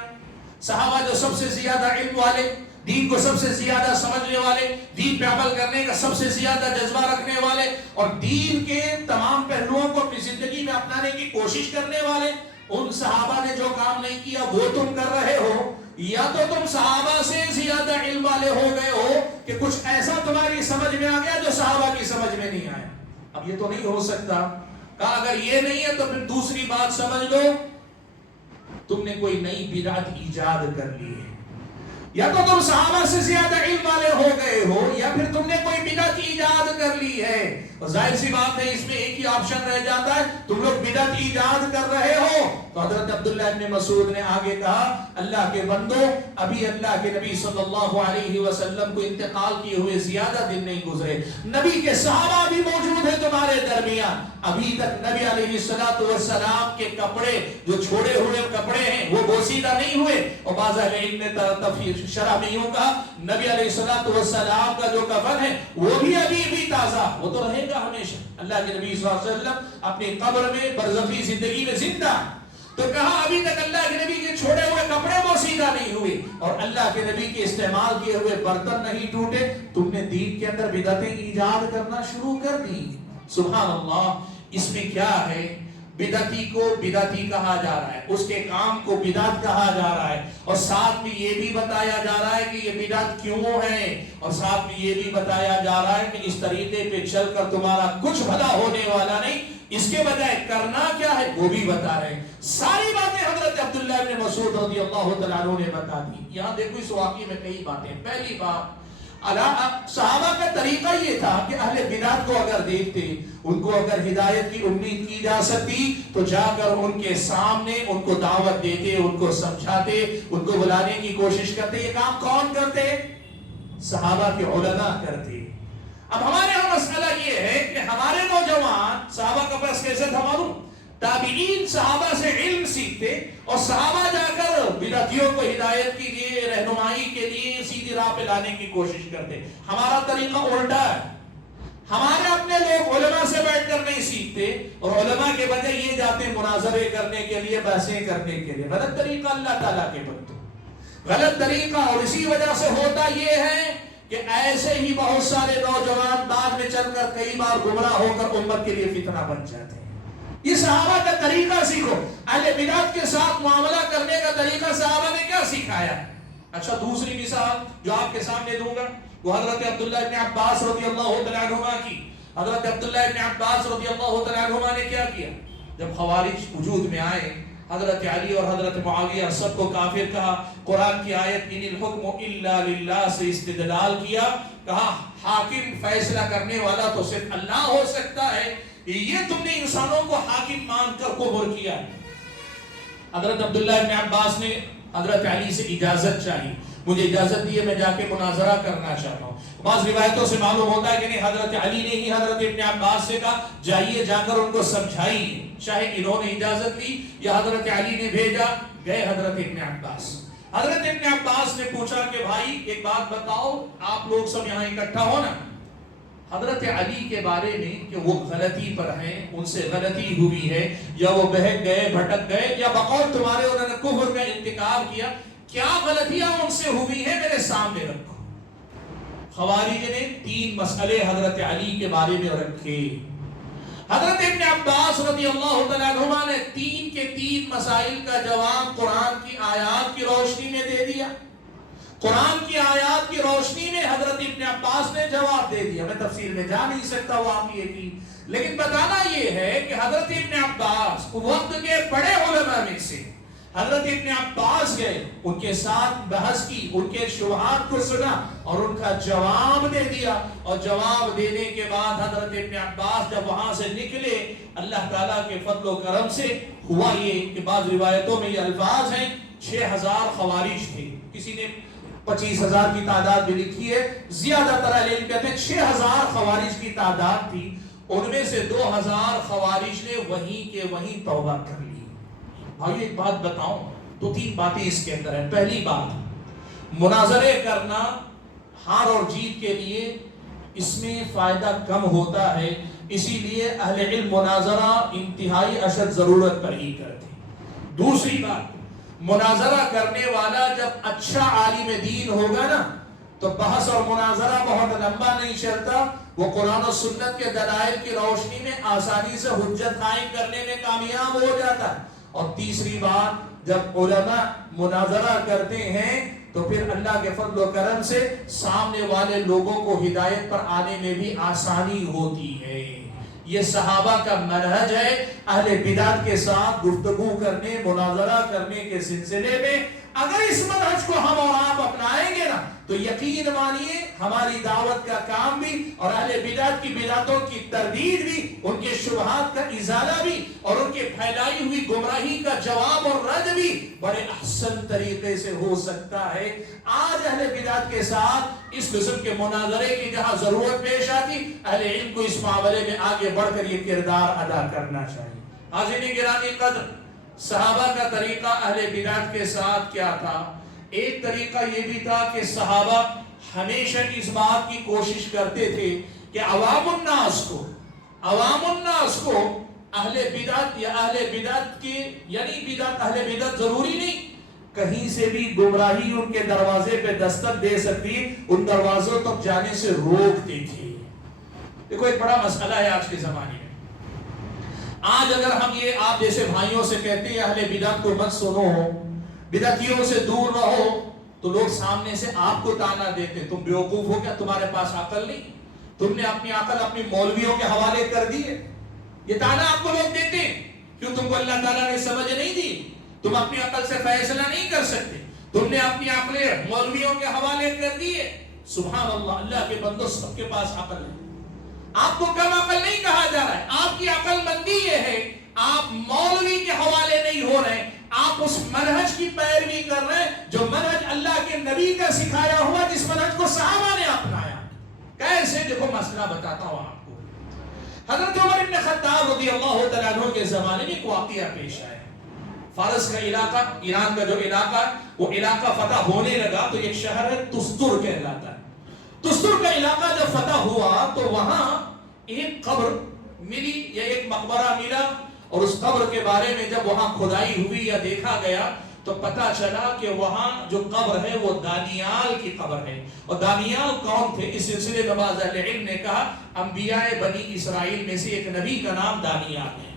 صحابہ جو سب سے زیادہ علم والے، دین کو سب سے زیادہ سمجھنے والے، دین پہ عمل کرنے کا سب سے زیادہ جذبہ رکھنے والے اور دین کے تمام پہلوؤں کو اپنی زندگی میں اپنانے کی کوشش کرنے والے، ان صحابہ نے جو کام نہیں کیا وہ تم کر رہے ہو، یا تو تم صحابہ سے زیادہ علم والے ہو گئے ہو کہ کچھ ایسا تمہاری سمجھ میں آ گیا جو صحابہ کی سمجھ میں نہیں آیا۔ اب یہ تو نہیں ہو سکتا، کہا اگر یہ نہیں ہے تو پھر دوسری بات سمجھ لو، تم نے کوئی نئی بدعت ایجاد کر لی ہے، یا تو تم صحابہ سے زیادہ علم والے ہو گئے ہو یا پھر تم نے کوئی بدعت ایجاد کر لی ہے، اور ظاہر سی بات ہے اس میں ایک ہی آپشن رہ جاتا ہے، تم لوگ بدعت ایجاد کر رہے ہو۔ تو حضرت عبداللہ بن مسعود نے آگے کہا اللہ کے بندو، ابھی اللہ کے نبی صلی اللہ علیہ وسلم کو انتقال کیے ہوئے زیادہ دن نہیں گزرے، نبی کے صحابہ بھی موجود ہیں تمہارے درمیان، ابھی تک نبی علیہ السلام کے کپڑے جو چھوڑے ہوئے کپڑے ہیں وہ بوسیدہ نہیں ہوئے، اور بعض اہل علم نے شرح میں یوں کہا نبی علیہ السلام کا جو کفن ہے وہ بھی ابھی بھی تازہ، وہ تو رہے گا ہمیشہ، اللہ کے نبی صلی اللہ علیہ وسلم اپنی قبر میں برزخی زندگی میں زندہ، تو کہا ابھی تک اللہ کے نبی کے چھوڑے ہوئے کپڑے بوسیدہ نہیں ہوئے اور اللہ کے نبی کے استعمال کیے ہوئے برتن نہیں ٹوٹے، تم نے دین کے اندر بدعتیں ایجاد کرنا شروع کر دی۔ سبحان اللہ، اس میں کیا ہے، بدعتی کو بدعتی کہا جا رہا ہے، اس کے کام کو بدعت کہا جا رہا ہے، اور ساتھ میں یہ بھی بتایا جا رہا ہے کہ یہ بدعت کیوں ہے، اور ساتھ میں یہ بھی بتایا جا رہا ہے کہ اس طریقے پہ چل کر تمہارا کچھ بھلا ہونے والا نہیں، اس کے بجائے کرنا کیا ہے وہ بھی بتا رہے ہیں۔ ساری باتیں حضرت عبداللہ بن مسعود رضی اللہ تعالیٰ عنہ نے بتا دی۔ یہاں دیکھو اس واقعے میں کئی باتیں، پہلی بات صحابہ کا طریقہ یہ تھا کہ اہل بدعت کو اگر دیکھتے، ان کو اگر ہدایت کی امید کی جا سکتی تو جا کر ان کے سامنے ان کو دعوت دیتے، ان کو سمجھاتے، ان کو بلانے کی کوشش کرتے۔ یہ کام کون کرتے؟ صحابہ کے علماء کرتے۔ اب ہمارے یہاں مسئلہ یہ ہے کہ ہمارے نوجوان صحابہ کا پاس کیسے تھا معلوم؟ تابعین صحابہ سے علم سیکھتے اور صحابہ جا کر بدعتیوں کو ہدایت کے لیے، رہنمائی کے لیے سیدھی راہ پہ لانے کی کوشش کرتے۔ ہمارا طریقہ الٹا ہے، ہمارے اپنے لوگ علماء سے بیٹھ کر نہیں سیکھتے اور علماء کے بجائے یہ جاتے مناظرے کرنے کے لیے، بحثیں کرنے کے لیے۔ غلط طریقہ اللہ تعالیٰ کے بندوں، غلط طریقہ، اور اسی وجہ سے ہوتا یہ ہے کہ ایسے ہی بہت سارے نوجوان بعد میں چل کر کئی بار گمراہ ہو کر امت کے لیے فتنہ بن جاتے ہیں۔ یہ صحابہ کا طریقہ سیکھو، اہل بدعت کے ساتھ معاملہ کرنے کا طریقہ صحابہ نے کیا سکھایا۔ اچھا دوسری مثال جو آپ کے سامنے دوں گا وہ حضرت عبداللہ ابن عباس رضی اللہ تعالیٰ عنہما کی۔ حضرت عبداللہ ابن عباس رضی اللہ تعالیٰ عنہما نے کیا کیا؟ جب خوارج وجود میں آئے، حضرت علی اور حضرت معاویہ سب کو کافر کہا، قرآن کی آیت ان الحکم الا للہ سے استدلال کیا، کہا حاکم فیصلہ کرنے والا تو صرف اللہ ہو سکتا ہے، یہ تم نے انسانوں کو حاکم مان کر کفر کیا۔ حضرت عبداللہ ابن عباس نے حضرت علی سے اجازت چاہی، مجھے اجازت دیے میں جا کے مناظرہ کرنا چاہتا ہوں۔ بعض روایتوں سے معلوم ہوتا ہے کہ نہیں، حضرت علی نے ہی حضرت ابن عباس سے کہا جائیے جا کر ان کو سمجھائیے، چاہے انہوں نے اجازت لی یا حضرت علی نے بھیجا، گئے حضرت ابن عباس۔ حضرت ابن عباس نے پوچھا کہ بھائی ایک بات بتاؤ، آپ لوگ سب یہاں اکٹھا ہو نا، حضرت علی کے بارے میں کہ وہ غلطی پر ہیں، ان سے غلطی ہوئی ہے، یا وہ بہک گئے بھٹک گئے، یا بقول تمہارے انہوں نے کفر کا ارتکاب کیا، کیا غلطیاں ان سے ہوئی ہیں میرے سامنے رکھو۔ خوارج نے 3 مسئلے حضرت علی کے بارے میں رکھے۔ حضرت ابن عباس رضی اللہ تعالیٰ عنہما نے 3 کے 3 مسائل کا جواب قرآن کی آیات کی روشنی میں دے دیا۔ قرآن کی آیات کی روشنی میں حضرت ابن عباس نے جواب دے دیا۔ میں تفصیل میں جا نہیں سکتا وہ آپ یہ کی، لیکن بتانا یہ ہے کہ حضرت ابن عباس وقت کے بڑے علماء میں سے حضرت ابن عباس گئے، ان کے ساتھ بحث کی، ان کے شبہات کو سنا اور ان کا جواب دے دیا، اور جواب دینے کے بعد حضرت ابن عباس جب وہاں سے نکلے، اللہ تعالیٰ کے فضل و کرم سے ہوا یہ کہ بعض روایتوں میں یہ الفاظ ہیں 6000 خوارج تھے، کسی نے 25,000 کی تعداد بھی لکھی ہے، زیادہ تر اہل علم کہتے ہیں 6000 خوارج کی تعداد تھی، ان میں سے 2000 خوارج نے وہیں کے وہیں توبہ کر لی۔ بھائی ایک بات بتاؤں، 2-3 باتیں اس کے اندر ہیں۔ پہلی بات، مناظرے کرنا ہار اور جیت کے لیے اس میں فائدہ کم ہوتا ہے، اسی لیے اہل علم مناظرہ انتہائی اشد ضرورت پر ہی کرتے ہیں۔ دوسری بات، مناظرہ کرنے والا جب اچھا عالم دین ہوگا نا تو بحث اور مناظرہ بہت لمبا نہیں چلتا، وہ قرآن و سنت کے دلائل کی روشنی میں آسانی سے حجت قائم کرنے میں کامیاب ہو جاتا ہے۔ اور تیسری بات، جب علماء مناظرہ کرتے ہیں تو پھر اللہ کے فضل و کرم سے سامنے والے لوگوں کو ہدایت پر آنے میں بھی آسانی ہوتی ہے۔ یہ صحابہ کا منہج ہے، اہل بدعت کے ساتھ گفتگو کرنے، مناظرہ کرنے کے سلسلے میں اگر اس منہج کو ہم اور آپ اپنائیں گے نا تو یقین مانیے ہماری دعوت کا کام بھی اور اہل بدعت کی بدعتوں کی تردید بھی، ان کے شبہات کا ازالہ بھی اور ان کے پھیلائی ہوئی گمراہی کا جواب اور رد بھی بڑے احسن طریقے سے ہو سکتا ہے۔ آج اہل بدعت کے ساتھ اس قسم کے مناظرے کی جہاں ضرورت پیش آتی، اہل علم کو اس معاملے میں آگے بڑھ کر یہ کردار ادا کرنا چاہیے۔ حاضرین گرامی قدر، صحابہ کا طریقہ اہل بدعت کے ساتھ کیا تھا؟ ایک طریقہ یہ بھی تھا کہ صحابہ ہمیشہ اس بات کی کوشش کرتے تھے کہ عوام الناس کو اہل بدعت یا اہل بدعت کے یعنی بدعت اہل بدعت ضروری نہیں، کہیں سے بھی گمراہی ان کے دروازے پہ دستک دے سکتی، ان دروازوں تک جانے سے روکتے تھے۔ دیکھو ایک بڑا مسئلہ ہے آج کے زمانے میں۔ آج اگر ہم یہ آپ جیسے بھائیوں سے کہتے ہیں اہل بدعت کو مت سنو، بدعتیوں سے دور رہو، تو لوگ سامنے سے آپ کو تانا دیتے، تم بیوقوف ہو کیا، تمہارے پاس عقل نہیں، تم نے اپنی عقل اپنی مولویوں کے حوالے کر دی ہے۔ یہ تانا آپ کو لوگ دیتے ہیں، کیوں تم کو اللہ تعالیٰ نے سمجھ نہیں دی، تم اپنی عقل سے فیصلہ نہیں کر سکتے، تم نے اپنی عقلیں مولویوں کے حوالے کر دی ہے۔ سبحان اللہ، اللہ کے بندو سب کے پاس عقل ہے، آپ کو کم عقل نہیں کہا جا رہا ہے، آپ کی عقل مندی یہ ہے آپ مولوی کے حوالے نہیں ہو رہے، آپ اس منہج کی پیروی کر رہے ہیں جو منہج اللہ کے نبی کا سکھایا ہوا، جس منہج کو صحابہ نے اپنایا۔ کیسے؟ دیکھو مسئلہ بتاتا ہوں آپ کو۔ حضرت عمر بن خطاب رضی اللہ تعالیٰ عنہ کے زمانے میں ایک واقعہ پیش آیا۔ فارس کا علاقہ، ایران کا جو علاقہ، وہ علاقہ فتح ہونے لگا تو ایک شہر ہے تستر کہلاتا ہے۔ تستر کا علاقہ جب فتح ہوا تو وہاں ایک قبر ملی یا ایک مقبرہ ملا، اور اس قبر کے بارے میں جب وہاں کھدائی ہوئی یا دیکھا گیا تو پتہ چلا کہ وہاں جو قبر ہے وہ دانیال کی قبر ہے. اور دانیال کون تھے؟ اس سلسلے میں بعض اہل علم نے کہا انبیاء بنی اسرائیل میں سے ایک نبی کا نام دانیال ہے.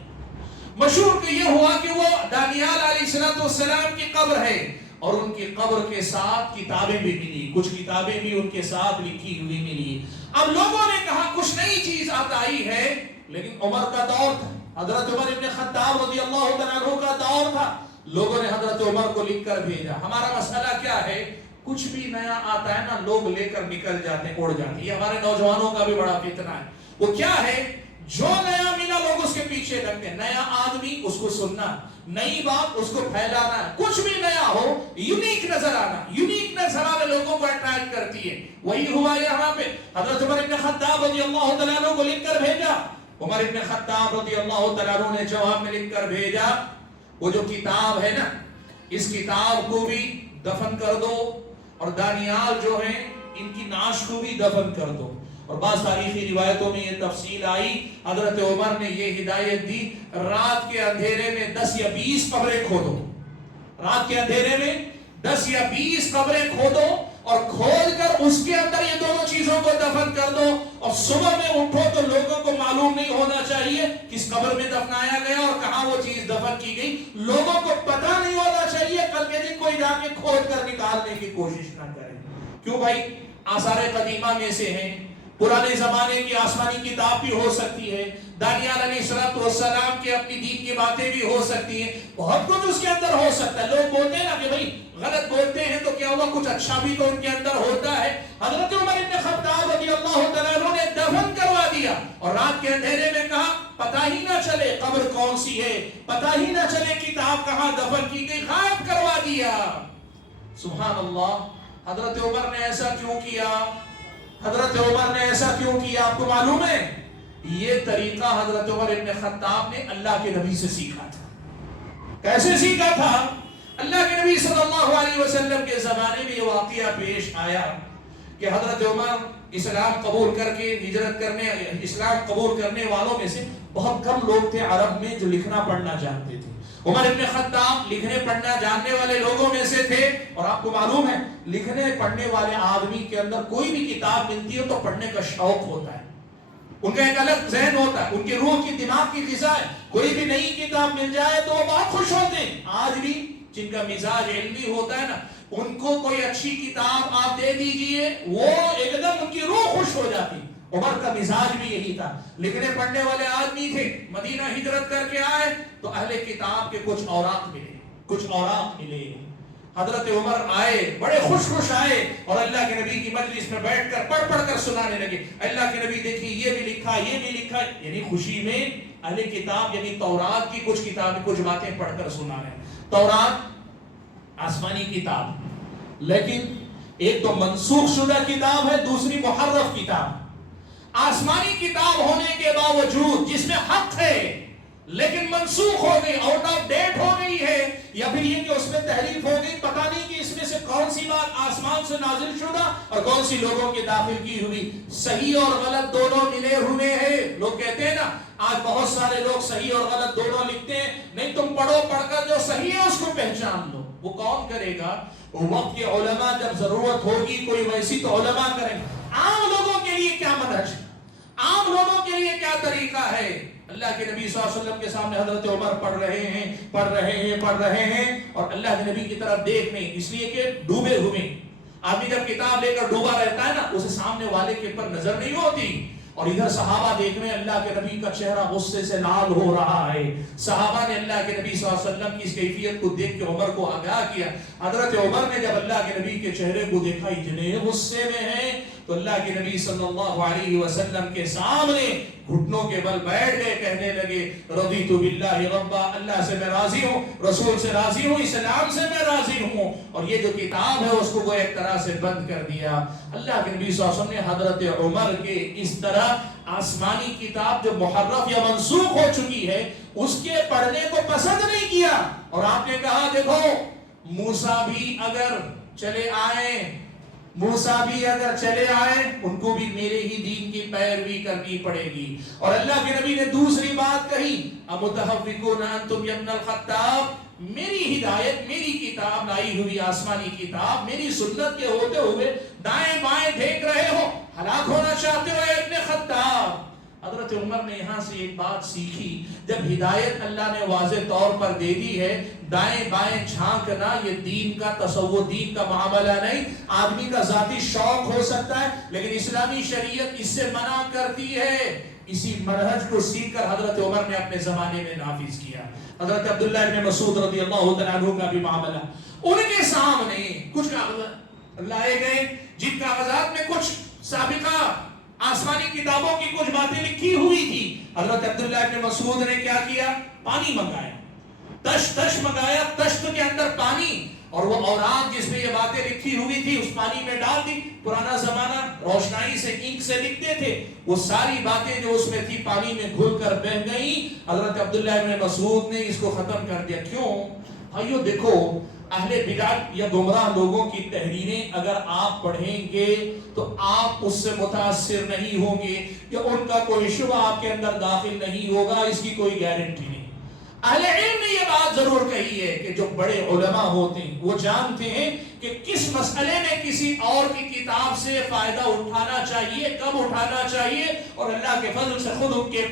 مشہور کہ یہ ہوا کہ وہ دانیال علیہ السلام کی قبر ہے اور ان کی قبر کے ساتھ کتابیں بھی ملی، کچھ کتابیں بھی ان کے ساتھ لکھی ہوئی ملی. اب لوگوں نے کہا کچھ نئی چیز آئی ہے، لیکن عمر کا دور تھا، حضرت عمر ابن خطاب رضی اللہ تعالیٰ عنہ کا دور تھا. لوگوں نے حضرت عمر کو لکھ کر بھیجا ہمارا مسئلہ کیا ہے، کچھ بھی نیا آتا ہے نا لوگ لے کر نکل جاتے ہیں، اڑ جاتے ہیں. یہ ہمارے نوجوانوں کا بھی بڑا فتنہ ہے. وہ کیا ہے، جو نیا ملا لوگ اس کے پیچھے لگتے ہیں. نیا آدمی اس کو سننا، نئی بات اس کو پھیلانا، کچھ بھی نیا ہو یونیک نظر آنا، یونیک نظر آنے لوگوں کو اٹریکٹ کرتی ہے. وہی ہوا یہاں پہ. حضرت عمر ابن خطاب رضی اللہ تعالیٰ عنہ کو لکھ کر بھیجا. عمر ابن خطاب رضی اللہ تعالیٰ عنہ نے جواب میں لکھ کر بھیجا وہ جو کتاب ہے نا اس کتاب کو بھی دفن کر دو اور دانیال جو ہیں ان کی نعش کو بھی دفن کر دو. اور بعض تاریخی روایتوں میں یہ تفصیل آئی، حضرت عمر نے یہ ہدایت دی رات کے اندھیرے میں 10 یا 20 قبریں کھودو. رات کے اندھیرے میں 10 یا 20 قبریں کھودو اور کھود کر اس کے اندر یہ دونوں چیزوں کو دفن کر دو. اور صبح میں اٹھو تو لوگوں کو معلوم نہیں ہونا چاہیے کس قبر میں دفنایا گیا اور کہاں وہ چیز دفن کی گئی. لوگوں کو پتہ نہیں ہونا چاہیے، کل کے دن کوئی جا کے کھود کر نکالنے کی کوشش نہ کرے. کیوں بھائی؟ آثار قدیمہ میں سے ہیں، پرانے زمانے کی آسمانی کتاب بھی ہو سکتی ہے، دانیال علیہ السلام کی اپنی دین کی باتیں بھی ہو سکتی ہیں، بہت کچھ اس کے اندر ہو سکتا ہے. لوگ بولتے ہیں نا کہ بھائی غلط بولتے ہیں تو کیا ہوا، کچھ اچھا بھی تو ان کے اندر ہوتا ہے. حضرت عمر ابن خطاب رضی اللہ تعالیٰ عنہ نے دفن کروا دیا اور رات کے اندھیرے میں کہا پتہ ہی نہ چلے قبر کون سی ہے، پتہ ہی نہ چلے کتاب کہاں دفن کی گئی، غائب کروا دیا. سبحان اللہ. حضرت عمر نے ایسا کیوں کیا؟ حضرت عمر نے ایسا کیوں کیا آپ کو معلوم ہے؟ یہ طریقہ حضرت عمر ابن خطاب نے اللہ کے نبی سے سیکھا تھا. کیسے سیکھا تھا؟ اللہ کے نبی صلی اللہ علیہ وسلم کے زمانے میں یہ واقعہ پیش آیا کہ حضرت عمر اسلام قبول کر کے ہجرت کرنے، اسلام قبول کرنے والوں میں سے بہت کم لوگ تھے عرب میں جو لکھنا پڑھنا جانتے تھے. عمر ابن خطاب لکھنے پڑھنا جاننے والے لوگوں میں سے تھے. اور آپ کو معلوم ہے لکھنے پڑھنے والے آدمی کے اندر کوئی بھی کتاب ملتی ہے تو پڑھنے کا شوق ہوتا ہے، ان کا ایک الگ ذہن ہوتا ہے، ان کی روح کی دماغ کی غذا ہے. کوئی بھی نئی کتاب مل جائے تو وہ بہت خوش ہوتے ہیں. آج بھی جن کا مزاج علمی ہوتا ہے نا ان کو کوئی اچھی کتاب آپ دے دیجئے وہ ایک دم ان کی روح خوش ہو جاتی. عمر کا مزاج بھی یہی تھا. لکھنے پڑھنے والے آدمی تھے، مدینہ ہجرت کر کے آئے تو اہل کتاب کے کچھ اوراق ملے. حضرت عمر آئے، بڑے خوش آئے اور اللہ کے نبی کی مجلس میں بیٹھ کر پڑھ کر سنانے لگے. اللہ کے نبی دیکھیے یہ بھی لکھا، یعنی خوشی میں اہل کتاب یعنی تورات کی کچھ باتیں پڑھ کر سنا رہے ہیں. تورات آسمانی کتاب، لیکن ایک تو منسوخ شدہ کتاب ہے، دوسری محرف کتاب. آسمانی کتاب ہونے کے باوجود جس میں حق ہے لیکن منسوخ ہو گئی، آؤٹ آف ڈیٹ ہو گئی ہے، یا پھر یہ کہ اس میں تحریف ہو گئی، پتہ نہیں کہ اس میں سے کون سی بات آسمان سے نازل شدہ اور کون سی لوگوں کے داخل کی ہوئی. صحیح اور غلط دونوں ملے ہوئے ہیں. لوگ کہتے ہیں نا آج بہت سارے لوگ صحیح اور غلط دونوں لکھتے ہیں. نہیں، تم پڑھ کر جو صحیح ہے اس کو پہچان لو. وہ کون کرے گا؟ وقت کے علماء جب ضرورت ہوگی کوئی ویسی تو علماء کریں گے. عام لوگوں کے لیے کیا منہج، عام لوگوں کے لیے کیا طریقہ ہے؟ اللہ کے نبی صلی اللہ علیہ وسلم کے سامنے حضرت عمر پڑھ رہے ہیں اور اللہ کے نبی کی طرف دیکھ نہیں، اس لیے کہ ڈوبے ہوئے. آدمی جب کتاب لے کر ڈوبا رہتا ہے نا اسے سامنے والے کے پر نظر نہیں ہوتی. اور ادھر صحابہ دیکھ رہے ہیں اللہ کے نبی کا چہرہ غصے سے لال ہو رہا ہے. صحابہ نے اللہ کے نبی صلی اللہ علیہ وسلم کی اس کیفیت کو دیکھ کے عمر کو آگاہ کیا. حضرت عمر نے جب اللہ کے نبی کے چہرے کو دیکھا اتنے غصے میں ہیں تو اللہ کے نبی صلی اللہ علیہ وسلم کے سامنے گھٹنوں کے بل بیٹھ گئے، کہنے لگے رضیت باللہ ربا، اللہ سے میں راضی ہوں، رسول سے راضی ہوں، اسلام سے میں راضی ہوں. اور یہ جو کتاب ہے اس کو وہ ایک طرح سے بند کر دیا. اللہ کے نبی صلی اللہ علیہ وسلم نے حضرت عمر کے اس طرح آسمانی کتاب جو محرف یا منسوخ ہو چکی ہے اس کے پڑھنے کو پسند نہیں کیا. اور آپ نے کہا دیکھو موسیٰ بھی اگر چلے آئے موسیٰ بھی اگر چلے آئے ان کو بھی میرے ہی دین کی پیروی کرنی پڑے گی. اور اللہ کے نبی نے دوسری بات کہی امتحفقون انتم یا ابن الخطاب، میری ہدایت، میری کتاب لائی ہوئی آسمانی کتاب، میری سنت کے ہوتے ہوئے دائیں بائیں دیکھ رہے ہو، ہلاک ہونا چاہتے ہو اے ابن خطاب. حضرت عمر نے یہاں سے ایک بات سیکھی، جب ہدایت اللہ نے واضح طور پر دے دی ہے، دائیں بائیں جھانکنا یہ دین کا تصور، دین کا معاملہ نہیں. آدمی کا ذاتی شوق ہو سکتا ہے لیکن اسلامی شریعت اس سے منع کرتی ہے. اسی منہج کو سیکھ کر حضرت عمر نے اپنے زمانے میں نافذ کیا. حضرت عبداللہ ابن مسعود رضی اللہ تعالیٰ عنہ کا بھی معاملہ، ان کے سامنے کچھ کاغذات لائے گئے جن کاغذات میں کچھ سابقہ آسمانی کتابوں کی کچھ باتیں لکھی ہوئی تھی. حضرت عبداللہ ابن مسعود نے کیا کیا؟ پانی منگایا، تش منگایا، تشت کے اندر پانی، اور وہ اوراق جس میں یہ باتیں لکھی ہوئی تھی اس پانی میں ڈال دی. پرانا زمانہ روشنائی سے اینک سے لکھتے تھے، وہ ساری باتیں جو اس میں تھی پانی میں گھل کر بہہ گئیں. حضرت عبداللہ ابن مسعود نے اس کو ختم کر دیا. کیوں؟ بھائیو دیکھو، اہل بدعت یا گمراہ لوگوں کی تحریریں اگر آپ پڑھیں گے تو آپ اس سے متاثر نہیں ہوں گے، کہ ان کا کوئی شبہ آپ کے اندر داخل نہیں ہوگا، اس کی کوئی گارنٹی نہیں. اہل علم نے یہ بات ضرور کہی ہے کہ جو بڑے علماء ہوتے ہیں وہ جانتے ہیں کہ کس مسئلے میں کسی اور کی کتاب سے فائدہ اٹھانا چاہیے، کب اٹھانا چاہیے، اور اللہ کے فضل سے خود ان کے